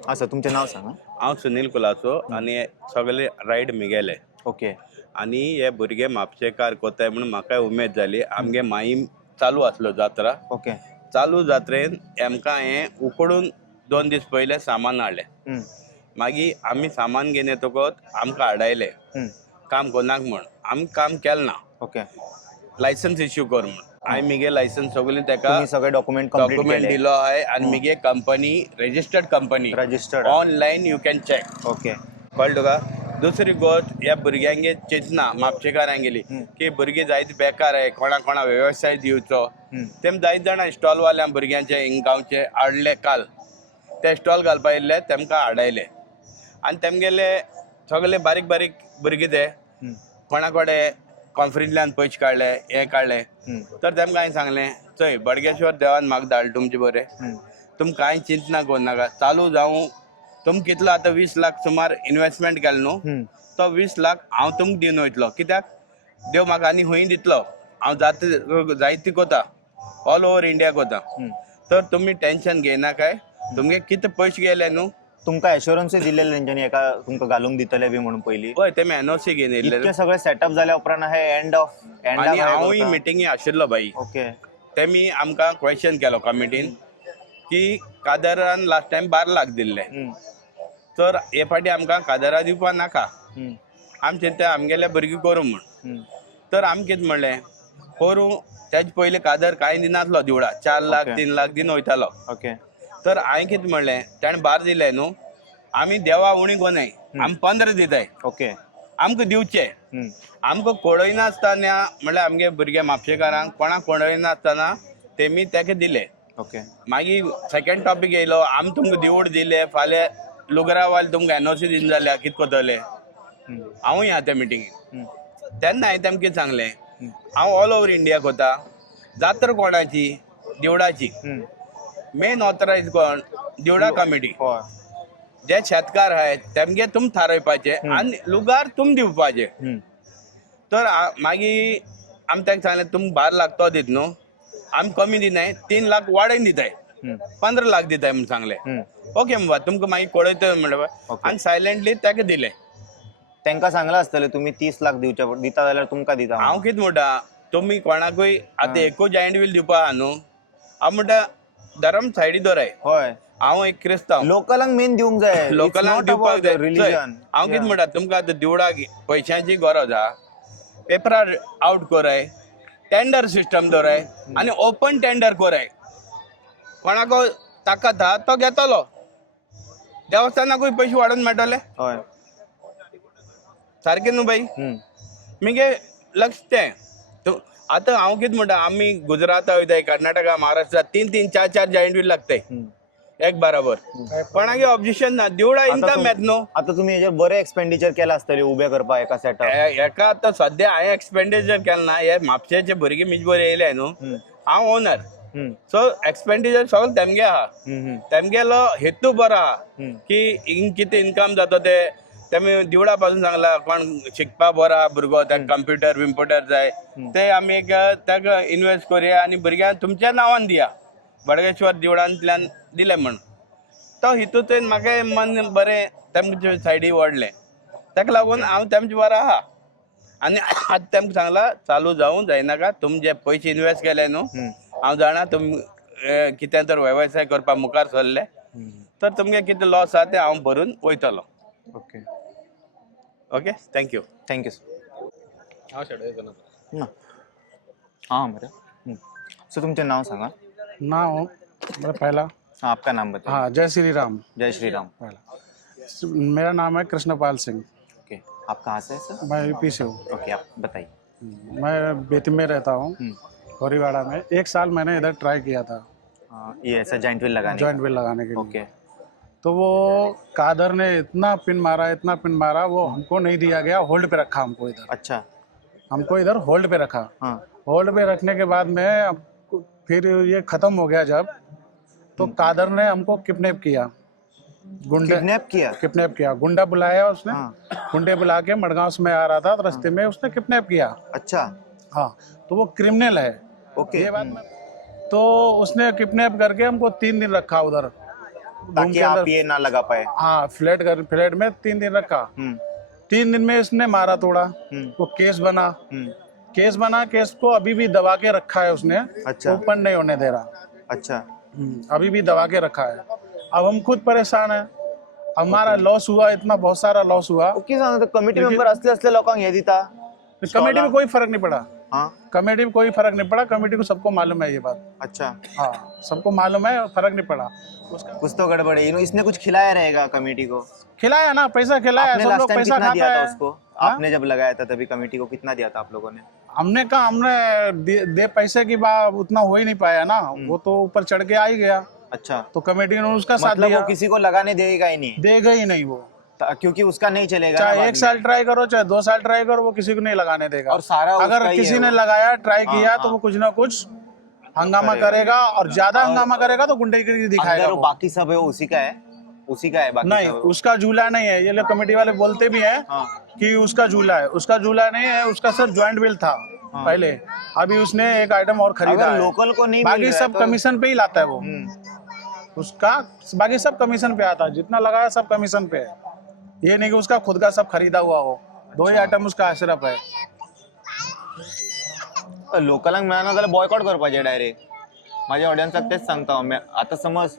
आसा. तुमचें नांव सांगा. हांव सुनील कुलासो आनी सगळे रायड मिगेले. ओके. आनी हे भुरगे म्हापशेकार कोताय म्हणून म्हाका उमेद जाली. आमगे माईम चालू आसलो जात्रा. ओके. चालू जात्रेन आमकां हें उकडून 2 दीस पयले सामान हाडलें. मागीर आमी सामान घेवन येतकच आमकां हाडायले काम कोणाक म्हण. आमी काम केलें ना. ओके. लायसन्स इश्यू कर म्हण. हांवें मिगे लायसन्स सगळें ताका सगळे डॉक्युमेंट दिलो आहे आनी मिगे company registered company registered online you can check. Okay. कळ्ळें तुका. दुसरी गोष्ट ह्या भुरग्यांगे चिंतना म्हापशेकारांगेली की भुरगीं जायत बेकार आहे कोणा वेवसाय दिवचो. तेम जायत जाणां स्टॉलवाल्या भुरग्यांचे गांवचे हाडले काल ते स्टॉल घालपा येयल्ले तेमकां हाडायले आनी तेमगेले सगळे बारीक बारीक भुरगे ते कोणा कडेन कॉन्फरन्सल्यान पयशे काडले हें काडलें तर तेमकां हांवें सांगलें चय बडगेश्वर देवान म्हाका धाडलें तुमचे बरें तुम कांय चिंतना करूं नाका चालू जावं तुम कितलो आतां 20 लाख सुमार इन्वेस्टमेंट केलो न्हू तो 20 लाख हांव तुमकां दिवन वयतलो कित्याक देव म्हाका आनी खंय दितलो हांव जायती कोता ऑल ओवर इंडिया कोता तर तुमी टेन्शन घेयनाकाय तुमगे कितें पयशे गेले न्हू तुमकां एश्युरन्स दिलेले तेंच्यांनी एका तुमकां घालूंक दितले बी म्हणून पयलीं हय तेमी एनओसी घेवन येयल्ले सगळें सेटअप जाल्या उपरांत हे एंड आनी हांवूय मिटिंगी आशिल्लो बाई. ओके. तेमी आमकां क्वेश्चन केलो कमिटीन की कादरान लास्ट टायम 12 लाख दिल्ले तर हे फाटी आमकां कादरा दिवपा नाका आमी चिंता आमगेले भुरगीं करूं म्हण तर आमी कितें म्हणलें पोरू तेजे पयलीं कादर कांय दिनासलो दिवळा 4 लाख 3 लाख दिन वयतालो. ओके तर हांवें कितें म्हणलें ताणें भार दिलें न्हू आमी देवा उणी कोनाय आमी 15 दिताय ओके आमकां दिवचे. आमकां कोडयनासतना म्हणल्यार आमगे भुरगे म्हापशेकारांक कोणाक कोडयनासतना तेमी ताका दिले. ओके मागीर सेकंड टॉपीक येयलो आमी तुमकां दिवड दिले फाल्यां लुगरावाल तुमकां एनओसी दिन जाल्यार कितें कोतले. हांवूय या त्या मिटिंगेक तेन्ना हांवें तेमकां कितें सांगलें हांव ऑल ओव्हर इंडिया कोता जात्रा कोणाची देवळाची मेन ऑथरायज कोण देवळा कमिटी. जे शेतकार आहेत तेमगे तुम थारावपाचे आनी लुगार तुम दिवपाचे. तर मागीर आमी ताका सांगलें तुमकां 12 लाख तो दित न्हू आमी कमी दिनाय 3 लाख वाडयन दिताय 15 लाख दिताय म्हूण सांगलें. ओके म्हणबा तुमकां मागीर कळयता म्हणटा आनी सायलेंटली ताका दिलें. तांकां सांगलां आसतलें तुमी 30 लाख दिता जाल्यार तुमकां दिता. हांव कितें म्हणटा तुमी कोणाकूय आतां एकूच जायंट व्हील दिवपा आहा न्हू हांव म्हणटा धर्म सायडी दवराय. हय हांव एक क्रिस्तांव लोकलांक मेन दिवंक जाय लोकलांक दिवपाक जाय. रिलीजन हांव कितें म्हणटा तुमकां आतां दिवडाक पयशांची गरज आहा पेपरार आवट कोराय टेंडर सिस्टम दवराय आनी ओपन टेंडर कोराय. कोणाको ताकद आहा तो घेतलो देवस्थानाकूय पयशे वाडोवन मेळटले. हय सारकें न्हू बाई मिगे लक्ष तें आतां हांव कितें म्हणटा आमी गुजराता वयताय कर्नाटका महाराष्ट्रा 3-3 4-4 जायंट व्हील लागताय एक बराबर कोणागे ऑब्जेक्शन ना देवळा इन्कम येत न्हू. आतां तुमी हेजेर बरें एक्सपेंडिचर केलां आसतलें उबें करपाक एका सेटाक. हेका आतां सद्या हांवें एक्सपेंडिचर केलें ना हे म्हापशेचे भुरगे मिजबोर येयले न्हू हांव ओनर सो एक्सपेंडिचर सगळें तेमगे आहा. तेमगेलो हेतू बरो आहा की कितें इन्कम जाता ते तेमी दिवळा पासून सांगला कोण शिकपा बरो आहा भुरगो ताका कंप्युटर विम्प्युटर जाय ते आमी ताका इन्वेस्ट करुया आनी भुरग्यांक तुमच्या नांवान दिया बडगेश्वर देवळांतल्यान दिलें म्हण तो हितून म्हाका मन बरें तेमचे सायडी वडलें ताका लागून हांव तेमचे बरो आहा. आनी आतां तेमकां सांगलां चालू जावूं जायनाका तुमी जे पयशे इन्वेस्ट केले न्हू हांव जाणा तुमी कितें तर वेवसाय करपाक मुखार सरले तर तुमगे कितें लॉस आहा तें हांव भरून वयतलो. Okay okay thank you. थँक्यू ना हाँ बरें सो तुमचें नांव सांगा. नाम मेरा पहला हाँ आपका नाम बताइए. हाँ जय श्री राम. जय श्री राम. पहला मेरा नाम है कृष्णपाल सिंह. ओके आप कहाँ से हैं सर? मैं यूपी से हूँ. ओके आप बताइए. मैं बेतिम में रहता हूँ गौरीवाड़ा में. 1 साल मैंने इधर ट्राई किया था ये ऐसा जॉइंट व्हील लगाने के लिए. ओके तो वो कादर ने इतना पिन मारा वो हमको नहीं दिया गया. होल्ड पे रखा हमको इधर. अच्छा हमको इधर होल्ड पे रखा. हाँ होल्ड पे रखने के बाद में फिर ये खत्म हो गया जब तो कादर ने हमको किडनैप किया. किडनैप किया गुंडा बुलाया उसने. गुंडे बुला के मडगांव में आ रहा था तो रास्ते में उसने किडनैप किया. अच्छा हाँ तो वो क्रिमिनल है. ओके ये बात में तो उसने किडनैप करके हमको 3 दिन रखा उधर ताकि आप ये ना लगा पाए. हाँ फ्लैट में 3 दिन रखा. 3 दिन में इसने मारा तोड़ा. वो केस बना केस को अभी भी दबा के रखा है उसने. अच्छा ओपन नहीं होने दे रहा. अच्छा अभी भी दबा के रखा है. अब हम खुद परेशान है. हमारा लॉस हुआ इतना बहुत सारा लॉस हुआ. ओके सांगता कमिटी मेंबर असले लोकांक हे दिता. कमेटी में कोई फर्क नहीं पड़ा. हाँ कमेटी में कोई फर्क नहीं पड़ा. कमेटी को सबको मालूम है ये बात. अच्छा हाँ सबको मालूम है फर्क नहीं पड़ा. कुछ तो गड़बड़ है. इसने कुछ खिलाया रहेगा कमेटी को. खिलाया ना पैसा खिलाया. आपने सब लास्ट लोग टाइम पैसा कितना दिया खाता था है. उसको? आपने जब लगाया था तभी कमेटी को कितना दिया था आप लोगों ने? हमने कहा हमने दे पैसे की बात उतना हो ही नहीं पाया ना. वो तो ऊपर चढ़ के आ ही गया. अच्छा तो कमेटी ने उसका साथ मतलब दिया. वो किसी को लगाने देगा ही नहीं. देगा ही नहीं वो. क्योंकि उसका नहीं चलेगा. चाहे 1 साल ट्राई करो चाहे 2 साल ट्राई करो वो किसी को नहीं लगाने देगा. और सारा अगर किसी ने लगाया ट्राई किया तो वो कुछ ना कुछ हंगामा करेगा और ज्यादा हंगामा करेगा तो गुंडागिरी दिखाएगा. वो बाकी सब है उसी का है बाकी नहीं सब उसका झूला नहीं है. ये लोग कमेटी वाले बोलते भी हैं कि उसका झूला है. उसका झूला नहीं है. उसका सिर्फ ज्वाइंट व्हील था पहले. अभी उसने एक आइटम और खरीदा है. लोकल को नहीं बाकी सब कमीशन पे ही लाता है वो. उसका बाकी सब कमीशन पे आता है. जितना लगाया सब कमीशन पे है. ये नहीं कि उसका खुद का सब खरीदा हुआ हो. 2 ही आइटम उसका सिर्फ है. लोकलांक मेळना जाल्यार बॉयकॉट करपाचें डायरेक्ट. माझ्या ऑडियन्साक तेच सांगता हांव. आतां समज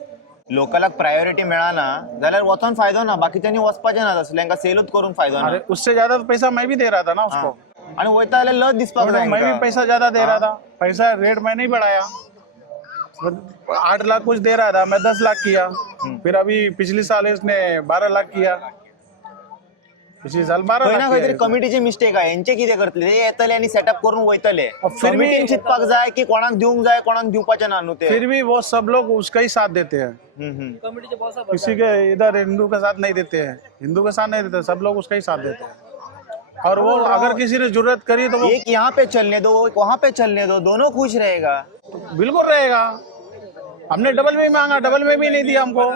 लोकलाक प्रायोरिटी मेळना जाल्यार वचोन फायदो ना. बाकीच्यांनी वचपाचें ना. तसल्यांका सेलूच करून फायदो ना. अरे उससे ज्यादा तो पैसा मैं भी दे रहा था ना उसको. आणि वयता जाल्यार लज दिसपाक जाय मैं भी हांकां. पैसा ज्यादा दे रहा था, पैसा रेट मैं नहीं बढ़ाया, 8 लाख कुछ दे रहा था, मैं 10 लाख किया, फिर अभी पिछले साल इसने 12 लाख किया, पिछले साल 12 खंय ना लाख खंय तरी किया। कमिटीची मिस्टेक आहे. यांचे कितें करतले ते येतले आनी सेटअप करून वयतले. फिर भी- कमिटीन चिंतपाक जाय की कोणाक दिवंक जाय कोणाक दिवपाचें ना न्हू ते. फिर भी वो सब लोग उसका ही साथ देते हैं, किसी के इधर हिंदू का साथ नहीं देते हैं, हिंदू का साथ नहीं देते, सब लोग उसका ही साथ देते हैं। और वो अगर किसी ने जरूरत करी तो वो एक यहाँ पे चलने दो, एक वहाँ पे चलने दो, दोनों खुश रहेगा. बिल्कुल रहेगा। हमने डबल में मांगा, डबल में भी नहीं दिया हमको।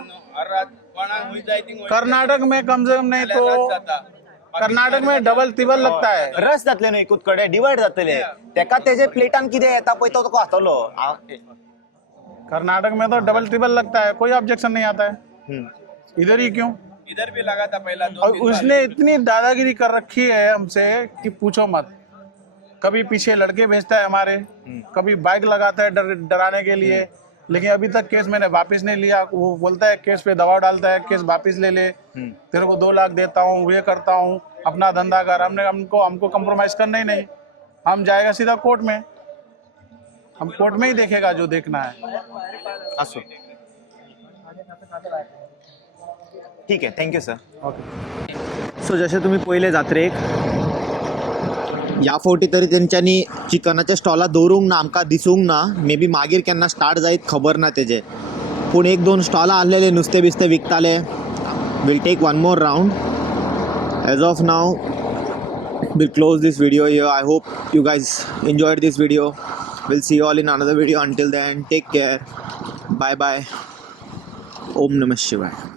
कर्नाटक में कम से कम नहीं तो कर्नाटक में डबल तिबल लगता है। रस जातले न्हू एकूच कडेन डिवायड जातले. तेका तेजे प्लेटान कितें येता पळय तो खातलो. कर्नाटक में तो डबल ट्रिबल लगता है, कोई ऑब्जेक्शन नहीं आता है। इधर ही क्यों? इधर भी लगा था पहला और उसने इतनी दादागिरी कर रखी है हमसे कि पूछो मत। कभी पीछे लड़के भेजता है हमारे, कभी बाइक लगाता है डराने के लिए, लेकिन अभी तक केस मैंने वापस नहीं लिया। वो बोलता है केस पे दबाव डालता है, केस वापस ले ले, तेरे को 2 लाख देता हूँ, ये करता हूँ, अपना धंधा कर। हमको कंप्रोमाइज करना ही नहीं, हम जाएगा सीधा कोर्ट में, हम कोर्ट में ही देखेगा जो देखना है। असो ठीक आहे, थँक्यू सर. ओके. सो जसे तुम्ही पहिले जात्रेक या फावटी तरी तेंच्यांनी चिकनाच्या स्टॉला दवरूंक ना, आमकां दिसूंक ना. मे बी मागीर केन्ना स्टार्ट जायत खबर ना तेजे, पूण 1-2 स्टॉलां आसलेले नुस्तें बिस्तें विकताले. We'll take one more round. As of now we'll close this video here. I hope you guys enjoyed this video. We'll see you all in another video. Until then, take care. Bye bye. Om Namah Shivaya.